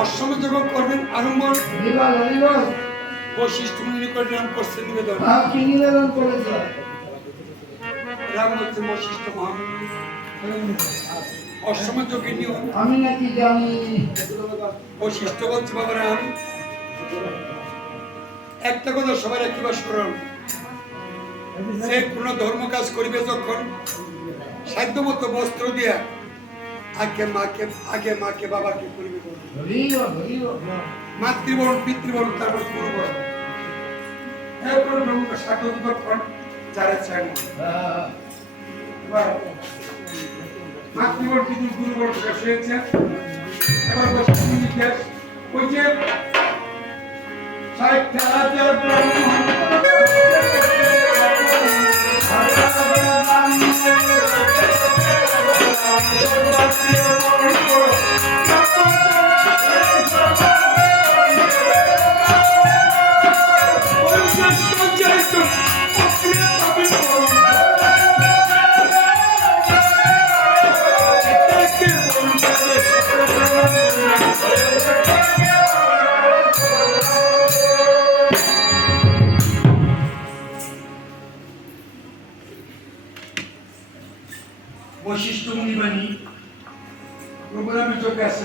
অশ্বমেধ যজ্ঞ করবেন আরম্ভ বৈশিষ্ট্য মুনি নাম করছে নিবেদন কি নিবেদন করেছে রাম হচ্ছে বৈশিষ্ট্য মহামুনি অশ্বমেধ যজ্ঞের নিয়ম আমি নাকি জানি বৈশিষ্ট্য বলছে বাবা রাম একটা কথা সবার একবার স্মরণ যে কোন ধর্ম কাজ করিবে যখন সাধ্যমতো বস্ত্র দিয়া আগে মাকে বাবাকে করিবে মাতৃবরণ পিতৃবরণ তারপর গুরুবরণ এরপর ব্রহ্মকে স্বাগত তখন যারা চায় এবার মাতৃবরণ পিতৃ গুরুবরণ শেষ হয়েছে এবার ওই যে বৈশিষ্ট্য মুনিবাণী প্রোগ্রামে যোগে আছে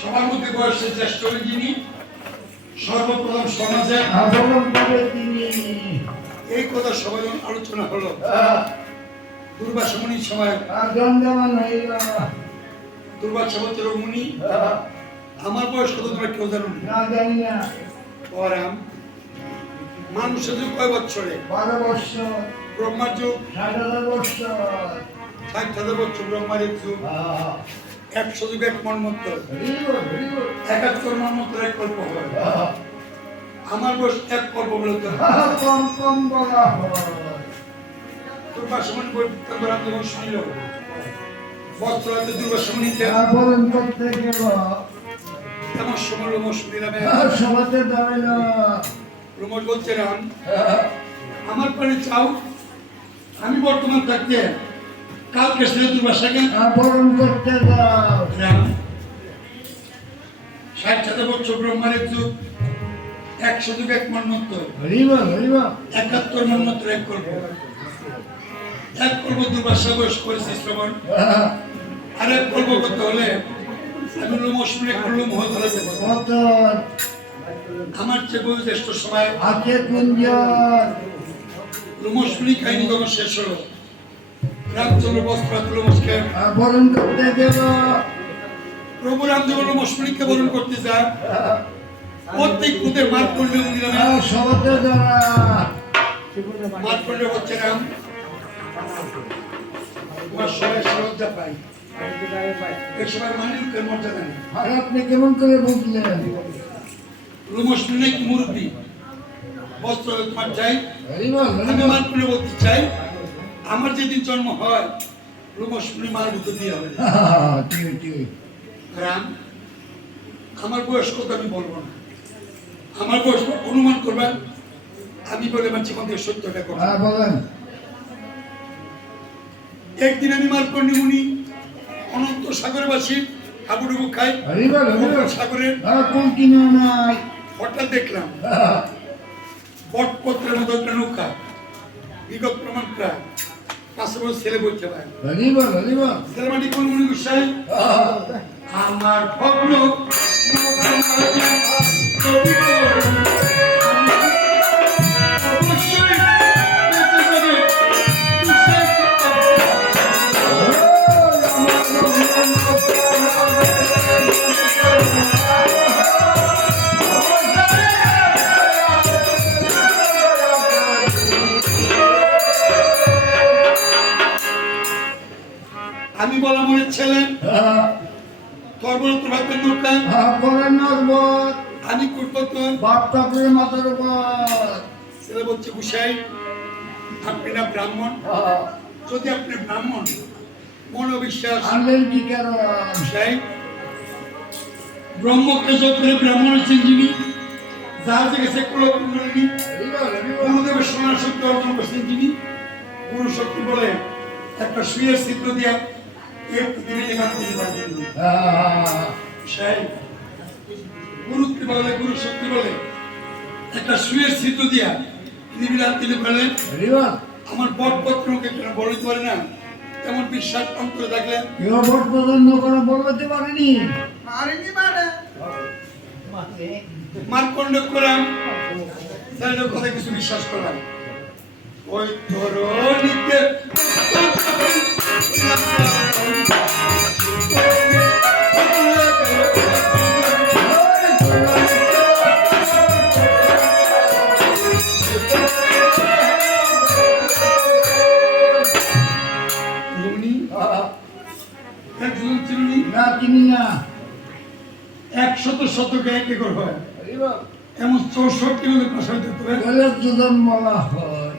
সবার মধ্যে বয়সের জ্যেষ্ঠ যিনি সর্বপ্রথম সমাজে এই কথা সবাই আলোচনা হলো দুর্বাসা মুনির সময় দুর্বাসা বলছিল মুনি আমার বয়স কত তোমরা কেউ জানো না মানুষের যুগ কয় বছরে 12 বছর ব্রহ্মার যুগ 60,000 বছর 60,000 বছর ব্রহ্মার যুগ 100 যুগ এক মন্বন্তর 71 মন্বন্তর এক কল্প হয় আমার বয়স এক কল্প বলতে কম কম বলা হয় দুর্বাসা মুনি বৈদিক যখন শুনিল বস্ত্র হাতে দুর্বাসা মুনিকে বরণ করতে গেল তেমন সময় রোমশ নিলামে সমাজে দাঁড়াইল রোমশ বলছে রাম আমার পরে চাও আমি বর্তমান থাকতে কালকে সে দুর্বাসাকে বরণ করতে দাও রাম 60,000 বছর ব্রহ্মার যুগ 100 যুগ এক মন্বন্তর 71 মন্বন্তর এক কল্প দুর্বাসা বয়স করেছে শ্রবণ আর এক কল্প করতে হলে আমি রোমশ মুনি করলুম হয়ে ধরাতে আমার চেয়ে বয়োজ্যেষ্ঠ সময় আছে কুঞ্জন রোমশ মুনি কাহিনী যখন শেষ হলো রামচন্দ্র বস্ত্র রোমশকে বরণ করতে গেল প্রভু রামদেব রোমশ মুনিকে বরণ করতে যায় প্রত্যেক খুদে মাঠ করলে সমাজে দাঁড়া মাঠ করলে হচ্ছে রাম তোমার সবাই শ্রদ্ধা পাই এই সময় মানুষের মর্যাদা নেই আর আপনি কেমন করে বুঝলেন রোমশ মুনি কি মুরব্বী বস্ত্র তোমার চাই আমি মাঠ করলে বলতে চাই আমার যেদিন জন্ম হয় রোমশ মুনি মার ভিতর দিয়ে হবে রাম আমার বয়স কত আমি বলবো না আমার বয়স অনুমান করবেন আমি বলে আমার জীবন থেকে সত্যটা করবো বলেন একদিন আমি মার্কণ্ড মুনি অনন্ত সাগরে বাসি হাবুডুবু খাই সাগরের হঠাৎ দেখলাম বটপত্রের মতো একটা নৌকা বিগত প্রমাণ প্রায় 5 বছর ছেলে বলতে পারে ছেলে মানে কোন মুনি গুসাই আমার ভগ্ন আমি বলা মনে ছেলে তোর বড় তোর হাতের নৌকা আমি করবো তোর বাপটা করে মাথার উপর ছেলে বলছে গুসাই আপনি না ব্রাহ্মণ? যদি আপনি ব্রাহ্মণ, মনোবিশ্বাস আনলেন কি কারণ? সেই ব্রহ্মকে যোগ করে ব্রাহ্মণ হচ্ছেন যিনি, যার থেকে সে কুলকুণ্ডলিনী গুরুদেবের সোনার শক্তি অর্জন করছেন যিনি, গুরু শক্তি বলে একটা সুয়ের ছিদ্র দিয়া এই পৃথিবীতে গান দিয়ে থাকেন। সেই গুরুত্ব বলে, গুরু শক্তি বলে একটা সুয়ের ছিদ্র দিয়া পৃথিবীর হাত দিলে বলে আমার বট পত্রকে কেন বলতে পারে না, তেমন বিশ্বাস অন্তরে থাকলে কেউ ভোট পছন্দ করে বলতে পারেনি। মার্কণ্ড করাম তাহলে কথা কিছু বিশ্বাস করলাম। ওই ধরনীতে না চিনি না। 100 শতকে 1 একর হয়, এমন 64 মধ্যে পাশা হইতে হবে। হইলাম দুজন বলা হয়।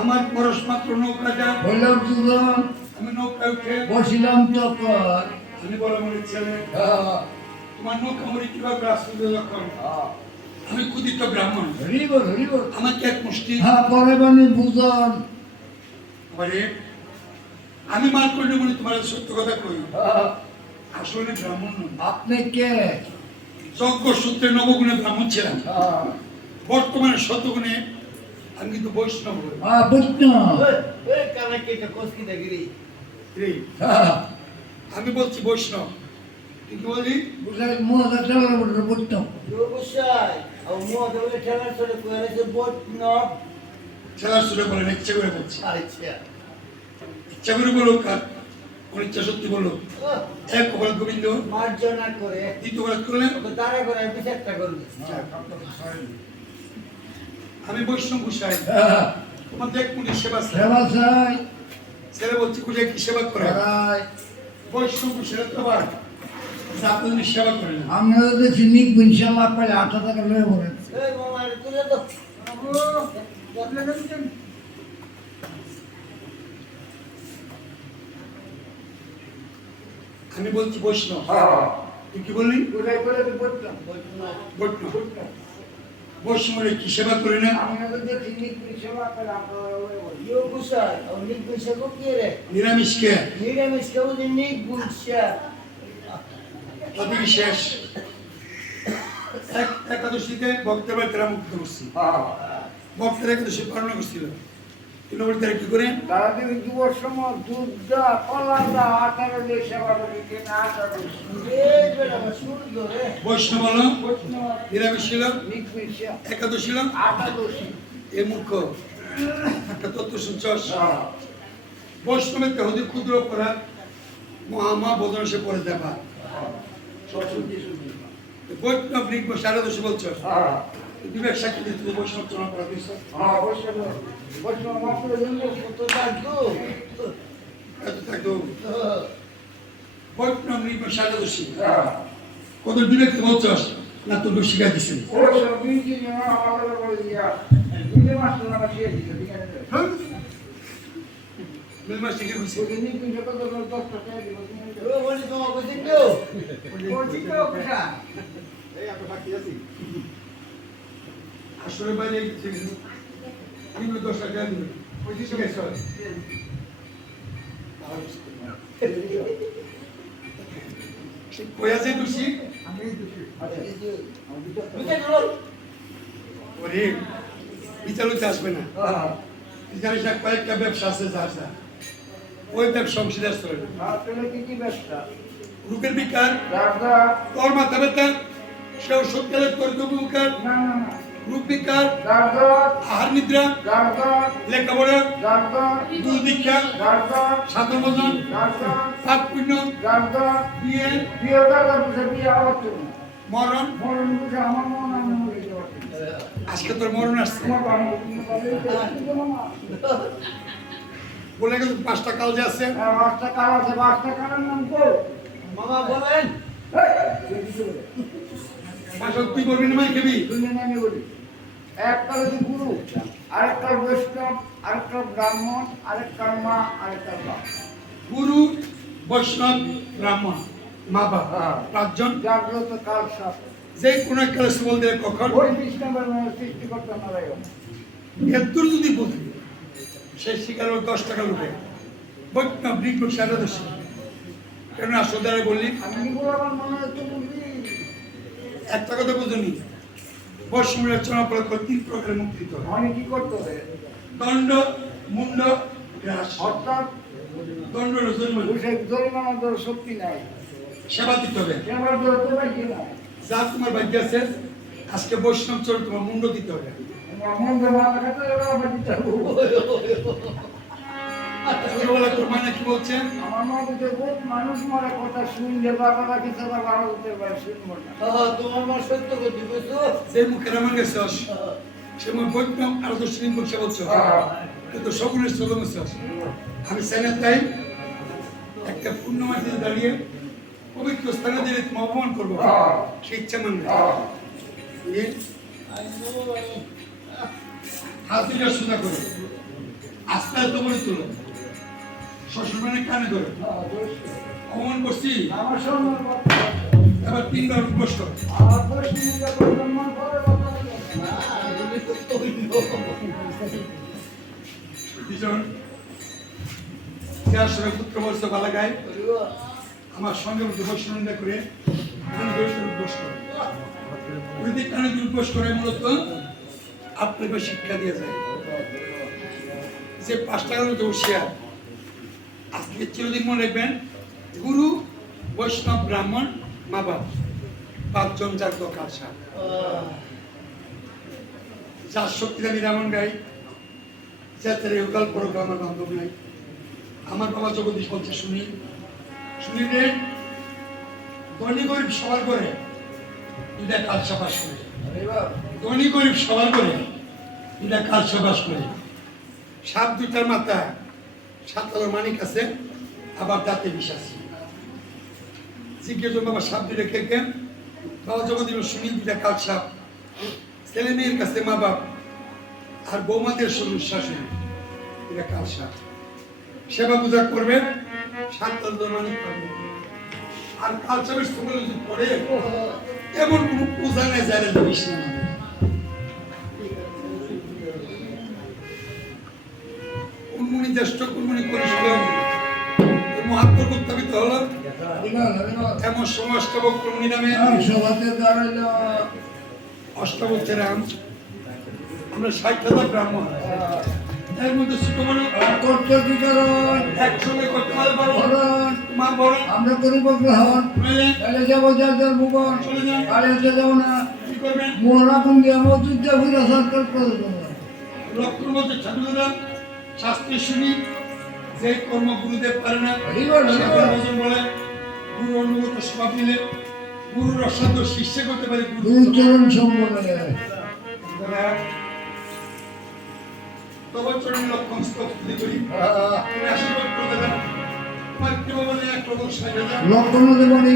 আমার পরশ মাত্র নৌকাটা, হইলাম দুজন আমি নৌকায় উঠে বসিলাম তখন। আমি বলা মনে ছেলে তোমার নৌকা মরি কিভাবে আসতে যখন আমি ক্ষুদিত ব্রাহ্মণ, হরিবল হরিবল। আমাকে এক মুষ্টি হ্যাঁ পরে মানে বুঝন। বলে আমি মার্কণ্ড বলি তোমার সত্য কথা কই, আসলে ব্রাহ্মণ নই। আপনি কে? যজ্ঞ সূত্রে নবগুণে ব্রাহ্মণ ছিলাম, বর্তমানে শতগুণে আমি কিন্তু বৈষ্ণব হই। বুঝতো। রে, আমি বলছি বৈষ্ণব, কিন্তু বলি বুঝাই মোটা চালার বলতে বুঝতাম। খেলার সুরে বলেন, ইচ্ছা করে বলছি, ইচ্ছা করে বলুক আর অনিচ্ছা সত্যি বলুক। এক অপরাধ গোবিন্দ মার্জনা করে দ্বিতীয় অপরাধ করলেন তারা করে বিচারটা করবে। আমি বৈষ্ণব গোসাই, তোমার দেখ মুনি সেবা চাই। সেবা চাই। ছেলে বলছি গোসাই কি সেবা করে? করাই। বৈষ্ণব গোসাই তো আবার আপনি সেবা করেন। আমরা যদি চিনিক ইনশাল্লাহ পাই 8 টাকা লয়ে বলেন। এই মামা রে তুলে দাও। আমি বলছি বৈষ্ণব, তুই কি বললি? কোথায় করে বুঝতাম। বৈষ্ণব বৈষ্ণবের কি সেবা করে না? আমরা যদি চিনিক সেবা পাই আপনারা লয়ে বলেন। ইও গুসাই আর নিক গুসা কো কি রে? নিরামিষকে নিরামিষ কেউ যে নিক গুসা। তাদের শেষ একাদশীতে ভক্তের বাড়ি তারা মুক্ত করছি, ভক্তের একাদশী পালন করছিল। কিন্তু বলি তারা কি করে? তারা যদি দুয়ার সময় দুধ দা কলা দা আটারে দিয়ে সেবা করে কিনা আটারে এই বেটা শুরু করে। বৈষ্ণব হলো, বৈষ্ণব নিরামিষ ছিল, নিক পিসা একাদশী ছিল, আটাদশী। এ মুখ্য একটা তত্ত্ব শুনছস। বৈষ্ণবের দেহদি ক্ষুদ্র করা মহামা বদন সে পরে দেখা বৈষ্ণব লিখবো সাড়ে দশে বলছস। বিবেক সাক্ষী দিয়ে তুই বৈষ্ণব চলন করা দিস, বৈষ্ণব মাত্র জন্য তো থাকতো। এত থাকতো বৈষ্ণব লিখবো সাড়ে দশী। কত বিবেক তো বলছস না, তোর শিখা দিছে। বৈষ্ণব বিজি না আমাদের বলে দিয়া দুই মাস না বাসিয়ে দিছে ঠিক আছে। মেলমা শিখে বুঝছে ওই নিক পিসা কত 10 টাকা দিব। ও বলি তোমা কইছিস তো? বলছি তো পিসা আসলে বাইরে আমি 10 টাকা দিব ওই দিকে গেছ কয়া যে দোষী বিচার করো। ওরে বিচার হইতে আসবে না। জানিস না কয়েকটা ব্যবসা আছে যার যা ওই ব্যবসা অংশীদার চলে না। আসলে কি ব্যবসা? রূপের বিকার, দাদা তোর মাথা ব্যথা, সেও সত্যের তোর উপকার, না না না রূপ বিকার, দাদা আহার নিদ্রা, দাদা লেখাপড়া, দাদা দুধ দীক্ষা, দাদা সাধন ভোজন, দাদা পাপ পুণ্য, দাদা বিয়ে, বিয়ে দাদা বুঝে বিয়ে হচ্ছে না। মরণ। মরণ বুঝে আমার মন আমি মরে যাওয়া। আজকে তোর মরণ আসছে তোমার বাবা মামা বলে গেল 5টা কাল যে আছে বাসটা কার আছে? বাসটা কারার নাম তো মামা বলেন মাসক তুই করবি না মাই খেবি শুনে আমি বলি এক কালে গুরু আরেকটা বৈষ্ণব, আরেকটা ব্রাহ্মণ, আরেকটা মা, আরেকটা বাপ। গুরু, বৈষ্ণব, ব্রাহ্মণ, মা বাবা, পাঁচজন। জাগ্রত কাল সব। যে কোনো একটা বল দিলে কখন ওই বিষ্ণবের সৃষ্টিকর্তা নারায়ণ। এত্তর যদি বুঝবি সেই শিকার 10 টাকা লোকে বৈষ্ণব বৃক্ষ সারাদর্শী কেন আসলে বললি আমি এগুলো আমার মনে হচ্ছে বুঝলি। একটা কথা বুঝুনি বৈষ্ণবের রচনা করে 3 প্রকারের মুক্তি দিতে হয়। মানে কি করতে হবে? দণ্ড, মুন্ড, গ্রাস। অর্থাৎ দণ্ড হলো জরিমানা, সে জরিমানা দেওয়ার শক্তি নাই, সেবা দিতে হবে। সেবার দেওয়ার তো বাকি নাই। যা তোমার ভাগ্য আছে আজকে বৈষ্ণব চলে তোমার মুন্ড দিতে হবে। মন্দ মাথা খাতে আবার দিতে হবে। ছোটবেলা তোর মানে কি বলছেন? আমার মতো যে বহুত মানুষ মরে কথা শুনলে বাবারা কিছু না ভালো হতে পারে, শুনবো না। তোমার মা সত্য কথা বুঝছো? যে মুখে রামান গেছস সে মুখ বৈষ্ণব আর তো শ্রী মুখ সে বলছো কিন্তু সকলের চলন আছে। আমি চাইলে তাই একটা পূর্ণ মাটিতে দাঁড়িয়ে পবিত্র স্থানে দিলে তুমি অপমান করবো সে ইচ্ছা মানবে। হাত দুটা সোজা করে আস্তে আস্তে বলে তুলো, শ্বশুর মানে কানে ধরে অপমান করছি। আমার সম্মান এবার 3 বার উদ্ঘোষ কর। আমার পরিস্থিতিটা সম্মান করে কথা বলে। দুজন যার সঙ্গে পুত্র বলছে বালা গায়ে আমার সঙ্গে বৈষ্ণব করে উদ্ঘোষ করে ওই কানে উদ্ঘোষ করে মূলত আপনাকে শিক্ষা দিয়ে যায় যে 5 টাকার মতো হুঁশিয়ার আজকে চিরদিন মনে রাখবেন গুরু, বৈষ্ণব, ব্রাহ্মণ, মা বাপ 5 জন জাগ্রত কালসা। যার শক্তিদানী রামন গাই যাতে উকাল পরক আমার বান্ধব নাই। আমার বাবা জগদীশ বলছে শুনি রে ধনী গরিব সবার করে 2টা কালসা বাস করে। ধনী গরিব সবার করে 2টা কালসা বাস করে। সাপ 2টার মাথা 7 তলার মানিক আছে, আবার দাঁতে বিষ আছে। জিজ্ঞেস বাবা সাপ 2টা কে কেন? বাবা জগদীশ শুনি 2টা কাল সাপ ছেলে মেয়ের কাছে মা বাপ আর বৌমাদের শ্বশুর শাশুড়ি 2টা কাল সাপ সেবা পূজা করবে 7 তলার মানিক পাবে। আর কাল সাপের স্তম্ভ যদি পড়ে এমন কোনো পূজা নেই যারা বিষ না মানে। কুনমুনি জ্যেষ্ঠ কুনমুনি কনিষ্ঠ মহাত্ম উত্থাপিত হলো এমন সময় অষ্টবক কুনমুনি নামে অষ্টবক রাম আমরা 60,000 ব্রাহ্মণ এর মধ্যে ছোট বড় একসঙ্গে করতে পারবো মা বড় আমরা পরিপক্ক হন, তাহলে যাবো যার যার ভুবন, চলে যান আর এসে যাবো না। কি করবেন? মোহরা কুন্দি আমার যুদ্ধে ঘুরে সরকার করে দেবো। লক্ষণ বলতে ঠাকুরদা শাস্ত্রে শুনি যে কর্ম গুরুদেব পারে না ভজন বলে গুরু অনুগত স্বভাব নিলে গুরুর অসাধ্য শিষ্য করতে পারে। গুরুচরণ সম্বন্ধে তবে চরণ লক্ষণ স্তব্ধি করি তুমি আশীর্বাদ করে দেবেন। তোমার কৃপা বলে এক প্রদর্শ সাজা দেন লক্ষণ দেবনি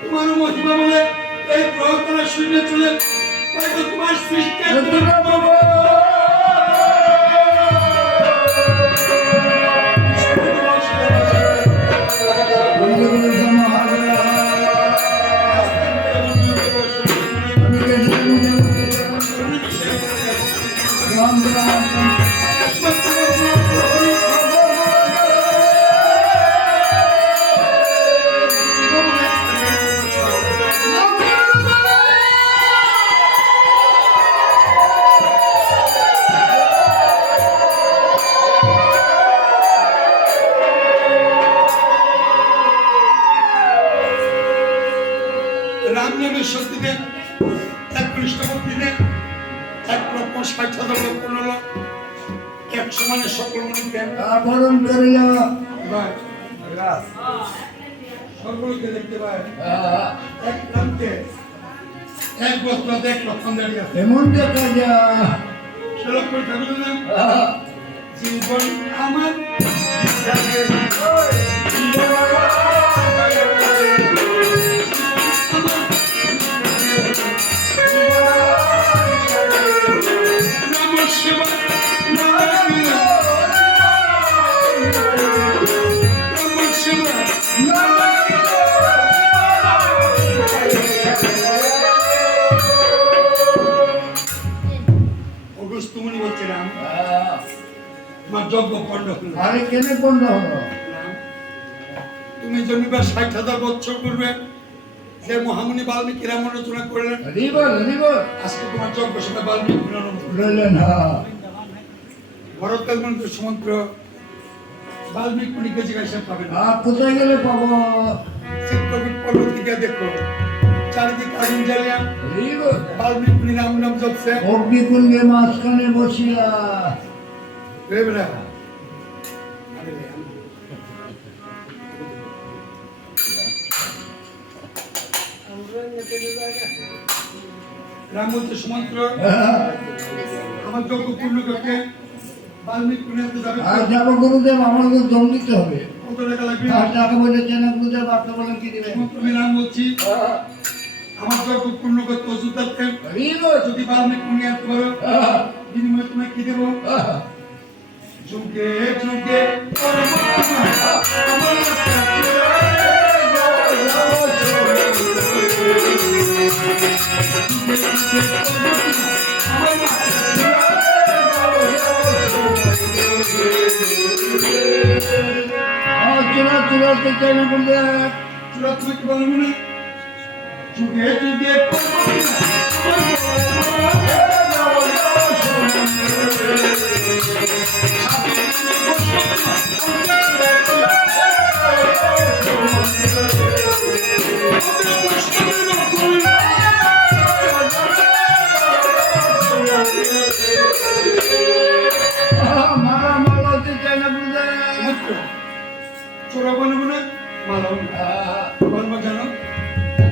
তোমার মহিমা বলে এই গ্রহতলা শূন্য চলে হয়তো তোমার সৃষ্টি রাম নামের শক্তিতে 1 ভক্তিতে 1,60,000 লোক পূর্ণ হলো। 100 মানে সকল মনিকে বরণ করিল সকলকে দেখতে পায় এক প্রান্তে 1 বস্ত্র 1 লক্ষণ দাঁড়িয়ে আছে। এমন দেখা যা সে লক্ষণ ঠাকুরের নাম জীবন আমার রাম শিবায় নমঃ শিবায় অগস্ত্য মুনি বলছিলাম তোমার যজ্ঞ পণ্ড হলো আরে কেনে পণ্ড হলো তুমি জন্মিবার ৬০,০০০ বছর পূর্বে যে মহামুনি বাল্মীকি রামায়ণ রচনা করলেন হরিবল হরিবল আজকে তোমার যজ্ঞ সভায় বাল্মীকি পুনরাবৃত্তি রইলেন হ্যাঁ ভরতকাল মন্ত্র সমগ্র বাল্মীকি মুনিকে জিজ্ঞাসা পাবেন কোথায় গেলে পাবো চিত্রকূট পর্বত থেকে দেখো চারিদিকে আগুন জ্বালিয়া হরিবল বাল্মীকি মুনি নাম নাম জপছে অগ্নিকুণ্ডে মাঝখানে বসিয়া রে বেটা রাম বলছে সমন্ত্র আমার যজ্ঞ পূর্ণ করতে বাল্মীকি মুনি হাতে যাবে আর যাবো গুরুদেব আমাকে জল দিতে হবে কত টাকা লাগবে আর টাকা বলেছেন গুরুদেব আপনি বলেন কি দিবেন সমন্ত্র আমি রাম বলছি আমার যজ্ঞ পূর্ণ করতে অযোধ্যাতে হরিবল যদি বাল্মীকি মুনি হাতে পারো বিনিময়ে তোমায় কি দেবো যুগে যুগে চুলা চুলা থেকে বলবে চূড়া তুমি কি বলবো না যুগে যুগে মালা মালা দিতে না বলবে চোরা বলবো না মালাও বলবো জানো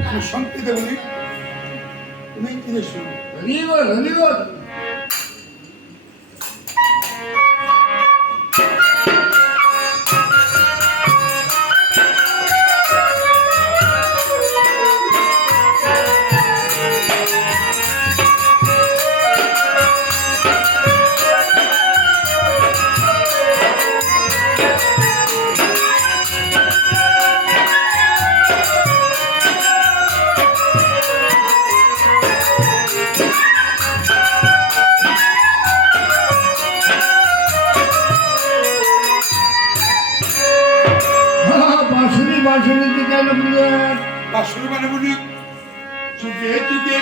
আমি সংকেতে বলি তুমি কিনে শুনো হরিবল হরিবল বাঁশুরি বাঁশুরি দিতে না বলবে বাসুর বানাবো না যুগে যুগে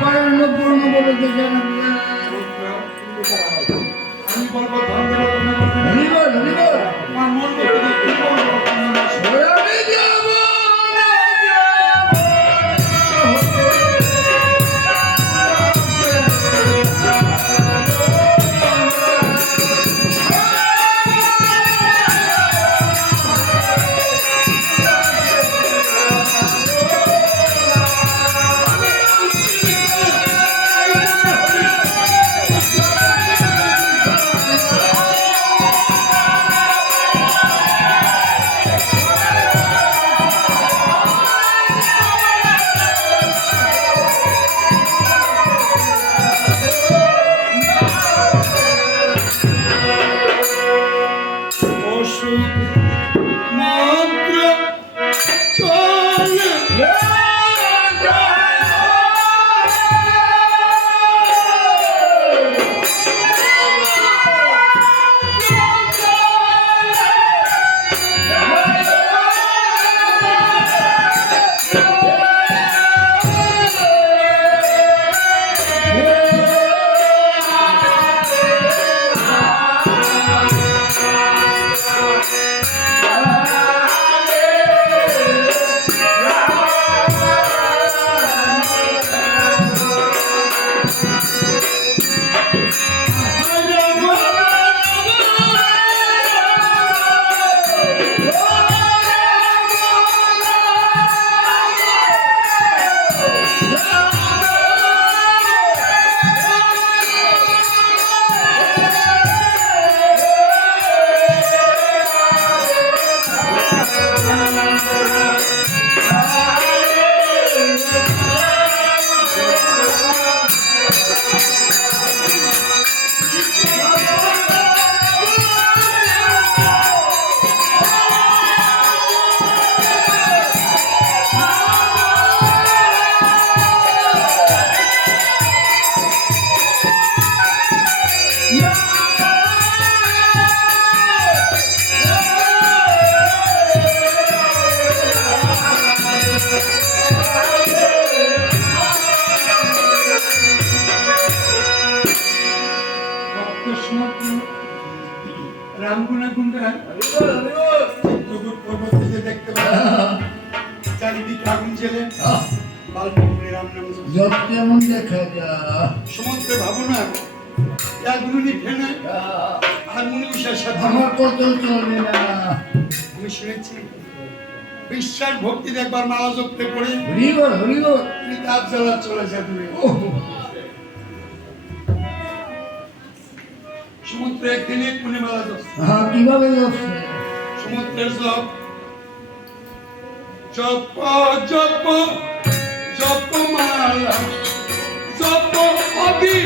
পায়ন্ন পূর্ণ বলে দিতে না বলবে আমি বলবো ধন্যবাদ হরিবল হরিবল তোমার মন বলবো কি বলবো ওরে যাব রামগুণা গুণরা চিত্রকূট পর্বত থেকে দেখতে পাবেন চারিদিকে আগুন জ্বেলে বাল্মীকি রাম নাম জপছে। যত কেমন দেখা যায় সমুদ্রে ভাবনা এগুলো লিখে নেয় আর মনে বিশ্বাস সাথে আমার কত চলবে না আমি শুনেছি বিশ্বাস ভক্তি একবার মালা জপতে পড়ে হরিবল হরিবল তিনি তাপ জ্বালা চলে যায় দূরে। সমুদ্রে একদিন এক মনে মালা জপছে হ্যাঁ কিভাবে যাচ্ছে সমুদ্রের জপ জপ জপ জপ মালা জপ অবি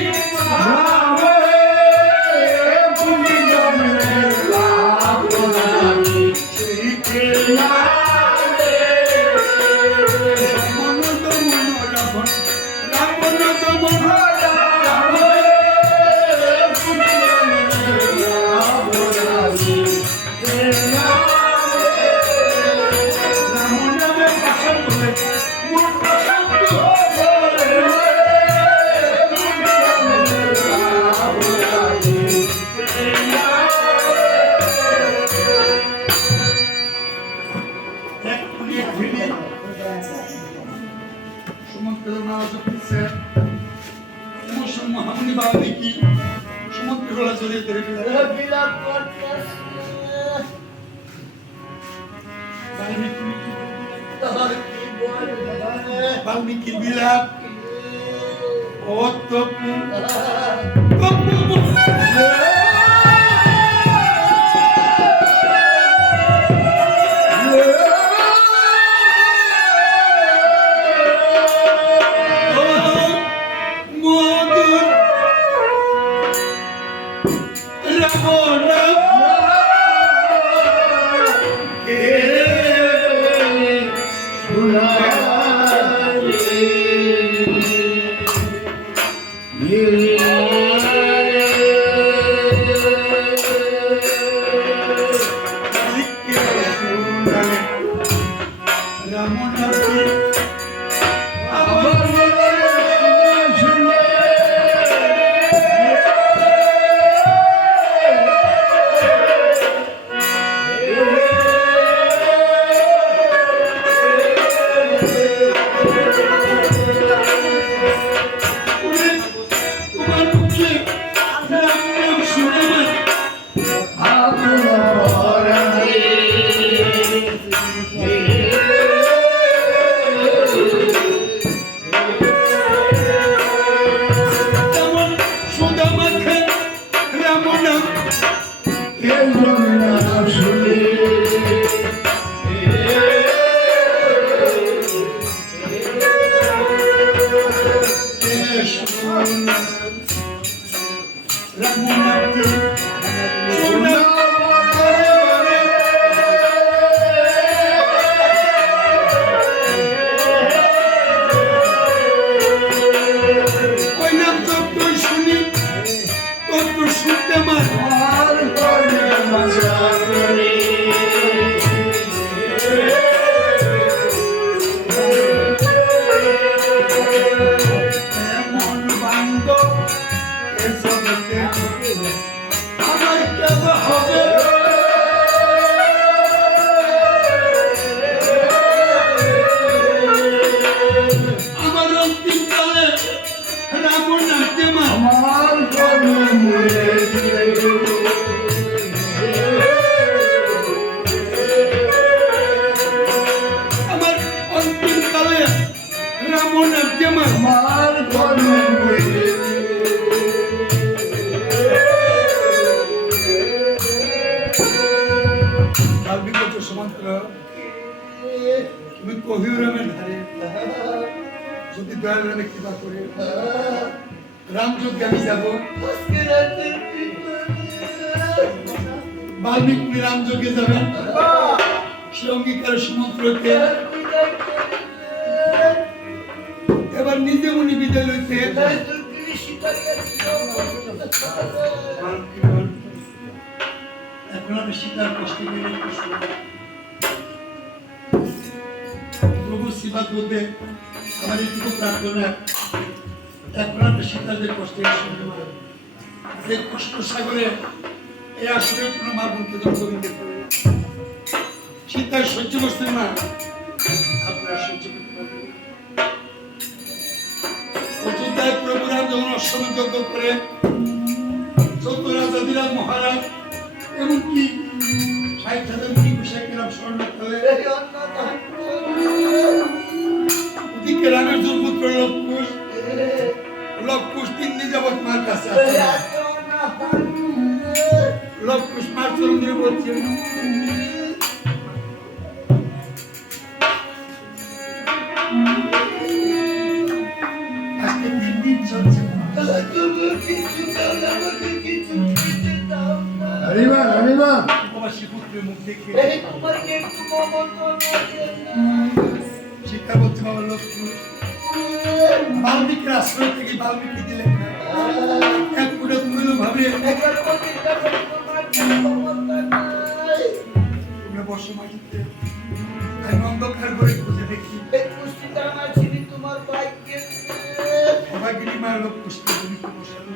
সমুদ্র গলা জড়িয়ে ধরে বিলাপ করতেছে তার কি বলবে বাল্মীকির বিলাপ ও তপু যদি দয়াল রামে কৃপা করে রামযজ্ঞে আমি যাবো বাল্মীকি রামযজ্ঞে যাবেন সে অঙ্গীকারের সমুদ্রকে এবার নিজে উনি বিদায় লইতে এখন আমি সীতার কষ্ট করে প্রভু শ্রীপাদ বলতে আমার এইটুকু প্রার্থনা এখন আমি সীতাদের কষ্ট যে কষ্ট সাগরে এই আসলে কোনো মা বোনকে ধ্বংস করতে পারে সীতায় সহ্য করছেন না আপনারা সহ্য করতে পারবেন অযোধ্যায় প্রভুরা যখন অশ্বমেধ যজ্ঞ করে যত রাজাদিরাজ মহারাজ এমনকি ৬০,০০০ মুনি পোশাক কিরাম স্বর্ণ ফেলে ওদিকে রামের দুর্পুত্র লবকুশ ৩ দিন যাবৎ মার কাছে আছে লবকুশ মার চরণ ধরে বলছেন আজকে ৩ দিন চলছে উপবাসী পুত্রের মুখ দেখে শিক্ষা বলছে বাবা লক্ষ্মী বাল্মীকির আশ্রয় থেকে বাল্মীকি দিলেন না এক পুরো তুলো ভাবে বসো মাটিতে আমি অন্ধকার করে খুঁজে দেখি অভাগিনী মা লোক পুষ্টি জমিতে বসালো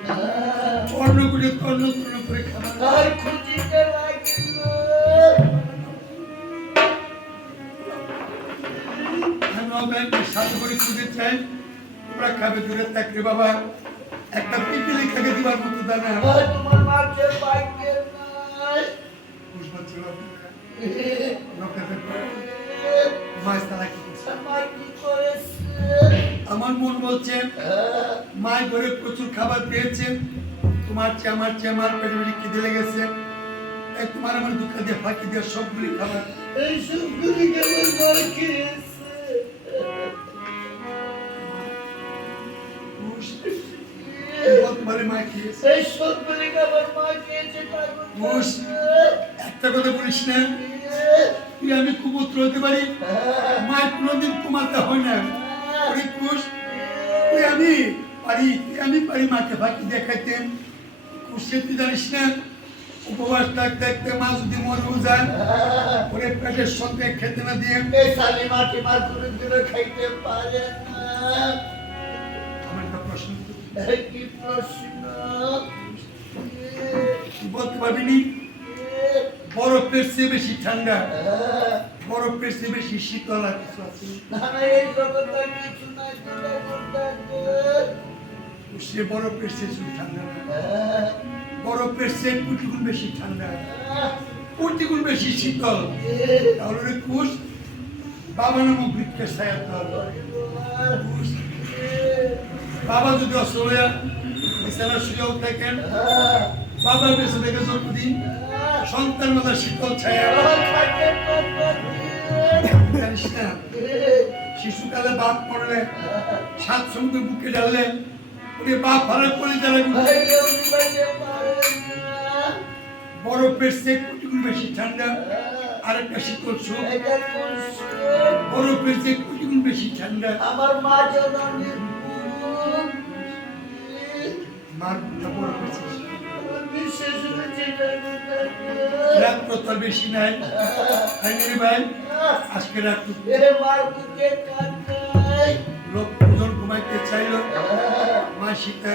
অন্নগুলো তন্ন তন্ন করে খাবার সাথে করে খুঁজে চাই তোমরা খাবে দূরে থাকলে বাবা একটা পিপিলি খাকে দিবার মতো দানা আমার মন বলছে মায়ের ঘরে প্রচুর খাবার পেয়েছে তোমার চেয়ে আমার পেটে পেটে খিদে লেগেছে তোমার আমার দুঃখ দিয়ে ফাঁকি দিয়ে সবগুলি খাবার এই সবগুলি খাবার মার খেয়েছে একটা কথা বলিস না তুই আমি কুপুত্র হতে পারি মায়ের কোনোদিন কুমাতে হয় না তুই আমি পারি মাকে ফাঁকি দেখাইতে কুসে তুই জানিস না উপবাস থাকতে থাকতে মা যদি মরেও যায় ওরে পেটের সঙ্গে খেতে না দিয়ে মাটি মার করে খাইতে পারে না আমার একটা প্রশ্ন কি প্রশ্ন বলতে পারবিনি বরফের চেয়ে বেশি ঠান্ডা বরফের চেয়ে বেশি শীতল আর কিছু আছে সে বরফের চেয়ে শুধু ঠান্ডা না বরফের চেয়ে কোটি গুণ বেশি ঠান্ডা কোটি গুণ বেশি শীতল তাহলে কুশ বাবা নামক বৃক্ষের ছায়া বাবা যদি অসহায় বিছানা শুয়েও থাকেন বাবা বেঁচে থেকে জন্মদিন সন্তান মাতা শীতল ছায়া জানিস না শিশুকালে বাপ পড়লে ৭ সমুদ্র বুকে ঢাললে ওরে বাপ ফারাক করে যারা বরফের চেয়ে কোটি গুণ বেশি ঠান্ডা আরেকটা শীতল সুখ বরফের চেয়ে কোটি গুণ বেশি ঠান্ডা আমার মা জননী রাত তো বেশি নাই ভাই আজকে রাত লোকজন ঘুমাইতে চাইল মা সীতা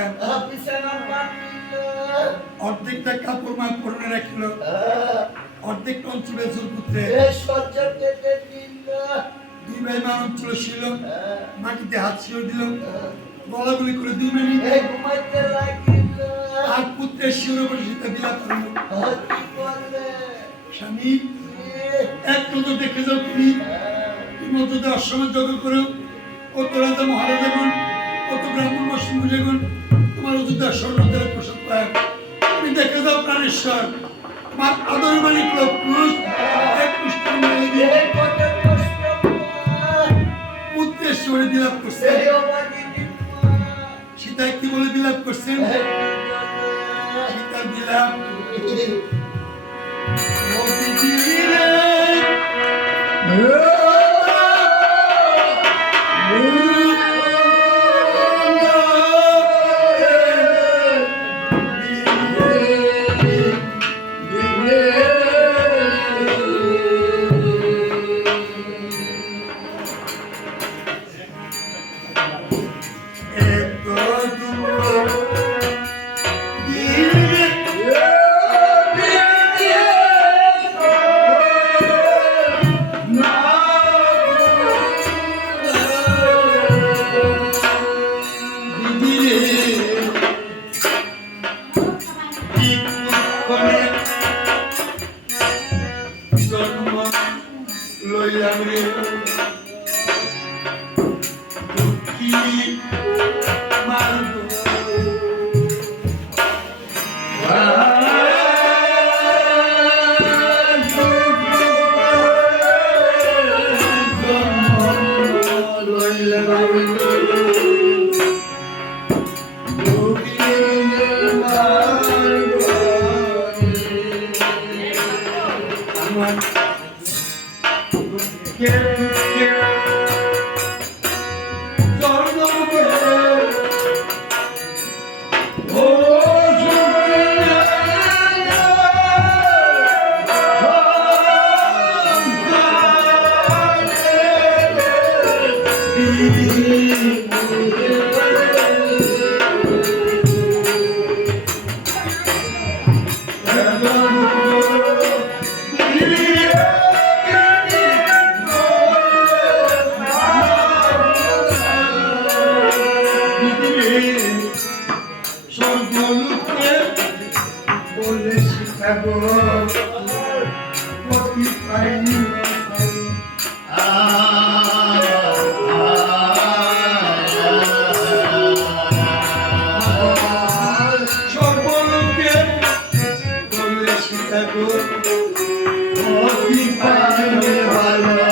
অর্ধেকটা কাপড় মা পরনে রাখিল অর্ধেকটা অঞ্চলে জলপুত্রে 2 ভাই মা অঞ্চল ছিল মাটিতে হাত ছিল দিল গলাগুলি করে 2 মিনিট আর পুত্রের শিওর উপরে সীতা বিলাপ করল স্বামী এক নজর দেখে যাও তুমি মধ্যে অশ্বমেধ যজ্ঞ করো কত রাজা মহারাজাগণ কত ব্রাহ্মণ মুসলিমগণ তোমার অযোধ্যার স্বর্ণদের প্রসাদ পায় তুমি দেখে যাও প্রাণেশ্বর তোমার আদর মানিক লক্ষ্মণ এক পুষ্পের মালিনী পুত্রের শিওরে বিলাপ করছে সীতা কি বলে বিলাপ করছেন সীতার বিলাপ বলে শিখাবো পতি পাইনি সর্বলোকে বলে শিখাবো পতি পাইনি ভালো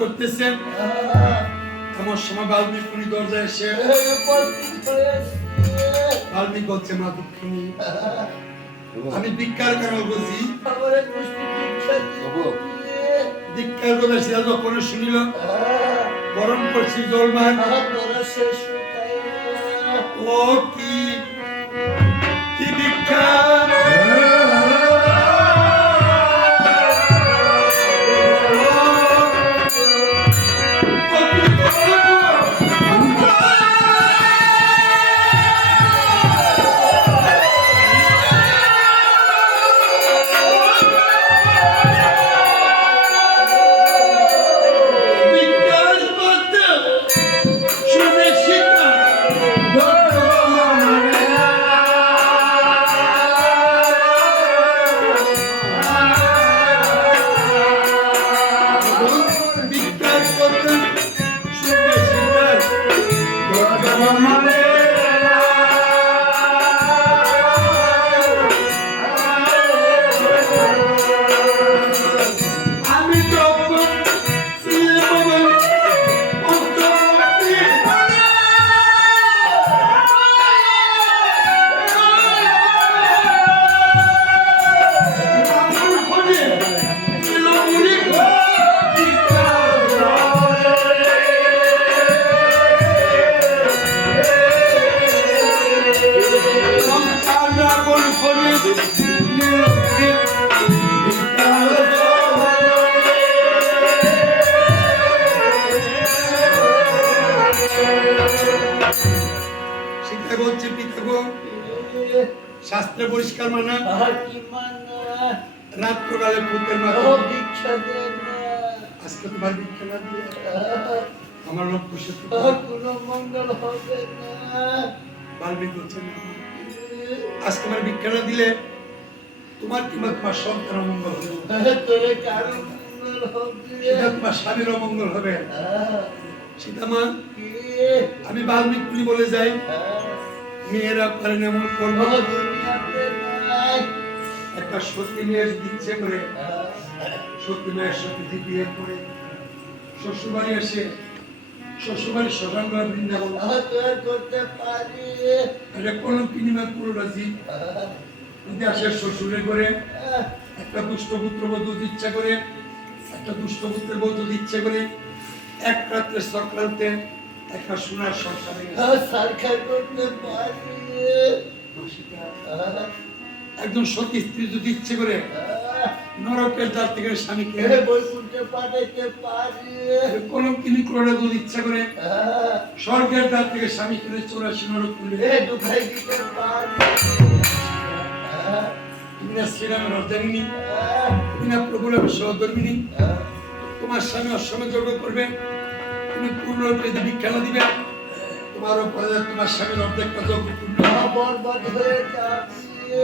করতেছেন এমন সময় বাল্মীক মুনি দরজায় এসে বাল্মীক বলছে মা দুঃখিনী আমি ভিক্ষার কারণ বলছি ভিক্ষার কথা সেটা যখন শুনিল গরম করছি জলমান ও কি ভিক্ষা ভিক্ষার কথা শুনে সীতার আমি যখন ছিলাম অন্তর্বর্তী আমার ফলে ছিল অনেক শিক্ষা বলছে পিতাগো শাস্ত্রে পরিষ্কার মানা আর কি মানা রাত্রকালে ভূতের মাথা ও দীক্ষা দেন আজকে তোমার ভিক্ষা না দিয়ে আমার লোক খুশি কোনো মঙ্গল হবে না বাল্মীকি বলছেন আজকে আমার ভিক্ষা না দিলে তোমার কিংবা তোমার সন্তান অমঙ্গল হবে তোরে কারো মঙ্গল হবে সেটা তোমার স্বামীর অমঙ্গল হবে সীতামা আমি বাল্মীকি বলে যাই মেয়েরা পারেন এমন করবো দুনিয়াতে নাই একটা সত্যি মেয়ের যদি ইচ্ছে করে সত্যি মেয়ের সাথে যদি বিয়ে করে শ্বশুরবাড়ি এসে শ্বশুরবাড়ির শ্মশান ঘর বৃন্দাবন তোরা করতে পারি এটা কোন বিনিময় পুরো রাজি যদি আসে শ্বশুরে করে একটা দুষ্ট পুত্র বধূ ইচ্ছা করে একটা দুষ্ট পুত্রের বধূ ইচ্ছে করে এক রাত্রে সকালতে একটা সোনার সংসারে সরকার করতে পারি একজন সতী স্ত্রী যদি ইচ্ছে করে নরকের দ্বার থেকে স্বামীকে বৈকুণ্ঠে পাঠাইতে পারি কোন কিনি করে যদি ইচ্ছা করে স্বর্গের দ্বার থেকে স্বামীকে 84 নরক তুলে ঢুকাই দিতে পারি তুমি না শ্রীরামের অর্ধাঙ্গিনী তুমি না প্রভুর সহধর্মিনী তোমার স্বামী অশ্বমে যজ্ঞ করবে তুমি পূর্ণ যদি ভিক্ষা না দিবে তোমার উপরে তোমার স্বামীর অর্ধেকটা যজ্ঞ পূর্ণ বরবাদ হয়ে যাচ্ছে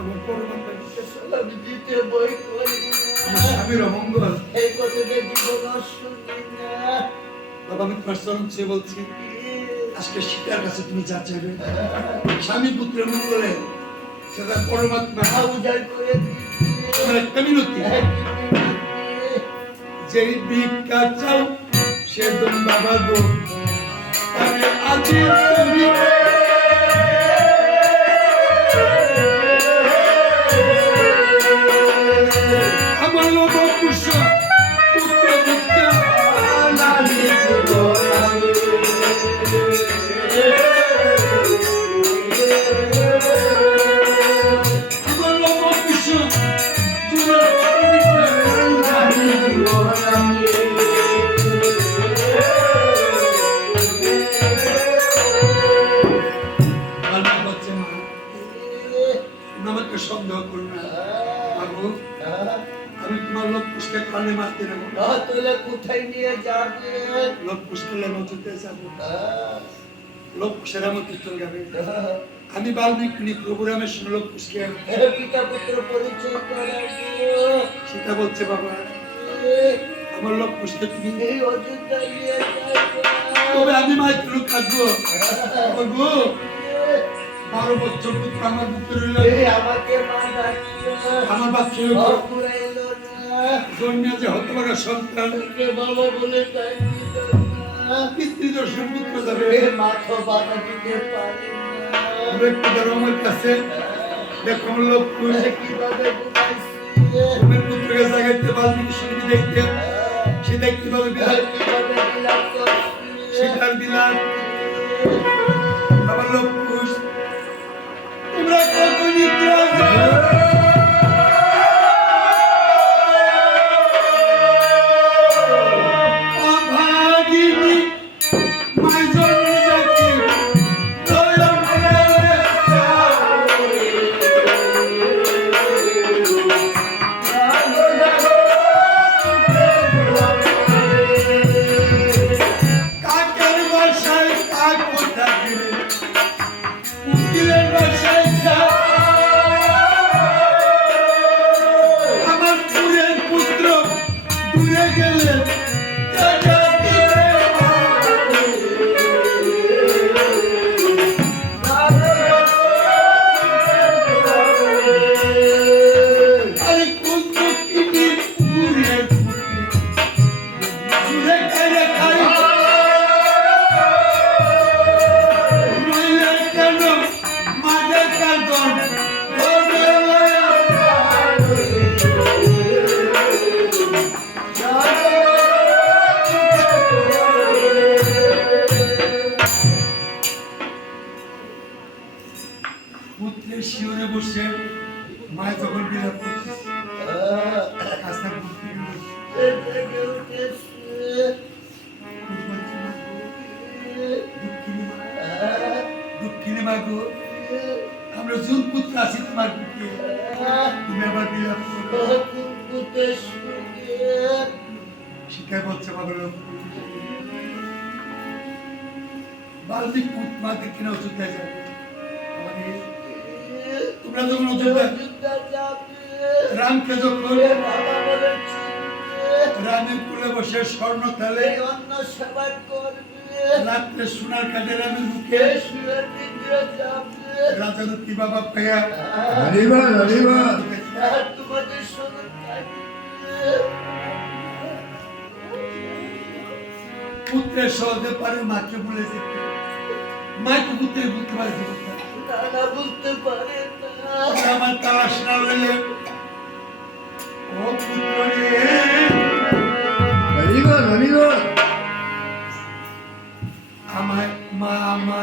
আমার পরমাত্মা আমি দিতে বই করি আমার স্বামীর অমঙ্গল এই কথাটা জীবন শুনি না বাবা আমি তোমার চরণ ছুঁয়ে বলছি আজকে সীতার কাছে তুমি যা চাইবে স্বামী পুত্রের মঙ্গলে সেটা পরমাত্মা উজাড় করে তোমার একটা মিনতি যেই ভিক্ষা চাও সে তুমি বাবা গো আরে আজি তুমি আমার লোক পুষ্য পুত্র ভিক্ষা না আমার লোক পুষ্য আমাকে সন্দেহ করো না বাবু আমি তোমার লোক পুষ্কে কানে মারতে নেবো তোলে কোথায় নিয়ে যাবে লোক পুষ্কলে মজুতে যাবো লোক সেরামত চলে যাবে আমি বাল্মীকি প্রোগ্রামের সঙ্গে লোক পুষ্কে পিতা পুত্র পরিচয় করাবো সেটা বলছে বাবা আমার লোক পুষ্কে তুমি এই অযোধ্যায় নিয়ে যাবো তবে আমি মাইকে লোক কাঁদবো বাবু 12 বছর পুত্র আমার পুত্র আমাকে মা ডাকছে আমার বাচ্চা অপুরা এলো না জন্মে যে হতভাগা সন্তান তোকে বাবা বলে তাই দিল না পিতৃদর্শন পুত্র যাবে মাথা বাধা দিতে পারি না একটু ধরো আমার কাছে দেখো আমার লোক পুষে কিভাবে ঘুমাইছি তোমার পুত্রকে জাগাইতে বাল্মীকি শুনবি দেখতে সে দেখতে পাবে বিরাট কিভাবে বিলাপ করছি সেটার বিলাস আমার লোক পুষ তোমরা কত নিদ্রা যাও অভাগিনী মাই জন্মে যাচ্ছি দয়াল করে শিওরে বসে মায়ের যখন বিলাপ করছিস কাজটা করতে দক্ষিণে মা গো আমরা জুন পুত্র আছি তোমার বুকে তুমি আবার বিলাপ করো শিক্ষায় বলছে বাবা বাল্মিক পুত মা দক্ষিণে অযোধ্যা যাবে তোমরা যখন অযোধ্যা রামকে যখন রামের কুলে বসে স্বর্ণ তালে অন্য সেবা করবে রাত্রে সোনার কাঠে রামের মুখে রাজারতি বাবা পেয়া তোমাদের সঙ্গে পুত্রের সহজে পারে মাকে বলে যেতে মাকে পুত্রের বুঝতে পারে তারা বুঝতে পারে না আমার তালাশ না লইলে ও পুত্র রে আমার মামা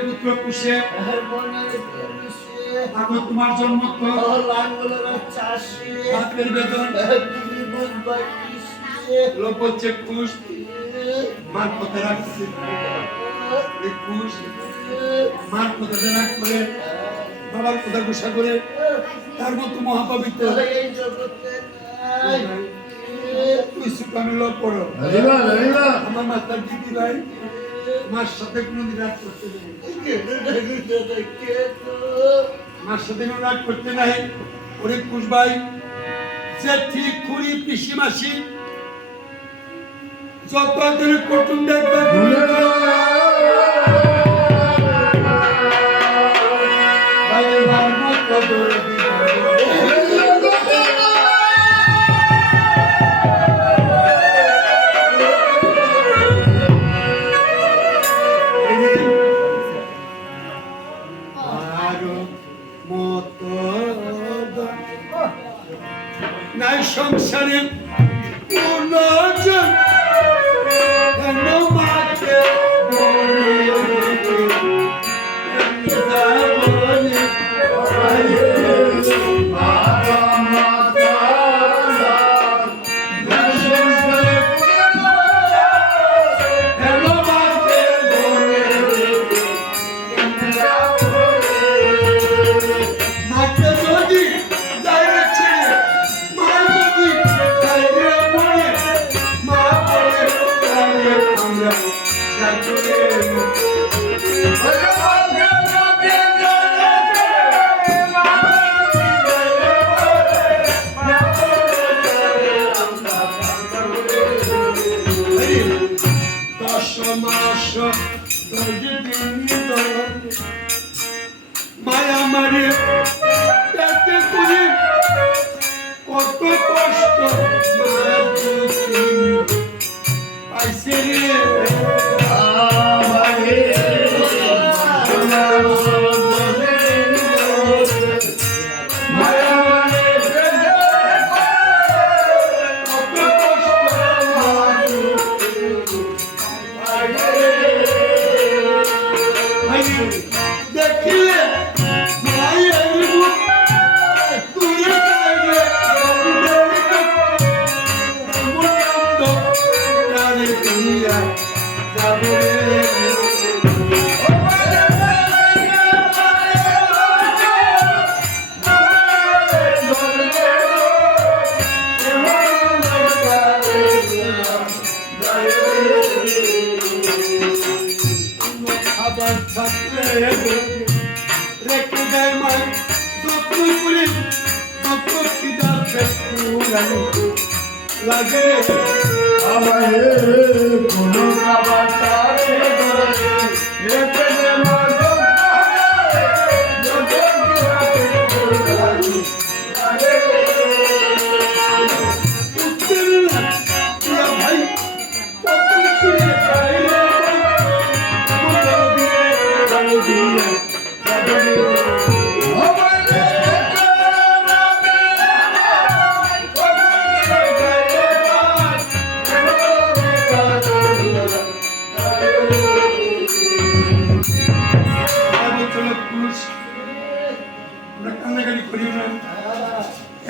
পুত্র পুষে তোমার জন্ম তো বাপের বেতন লোক হচ্ছে কুশ মার কথা রাখছে কুশ মার কথা রাখ করে বাবার কথা গুসা করে তার মতো মহাপবিত্র তুই সুকামি লোক পড়ো আমার মাতার দিদি ভাই মার সাথে কোনোদিন রাগ করতে নেই মার সাথে কোনো রাগ করতে নাই ওরে কুশ ভাই যে ঠিক খুঁড়ি পিসি মাসি যত দিন কুটুম দেখবে নাই সংসারে পূর্ণজন মাকে মায়া মারে কত কষ্ট পাইছে রে দেখিলে দিয়া যাবে রে। আবার থাকলে রেখে দেয় মায় যত্ন করে যত খিদার লাগে আমার কোনো খাবার তারে রেখে দে মার ভাই কত করে খাইলে কান্নাকাটি করিও না।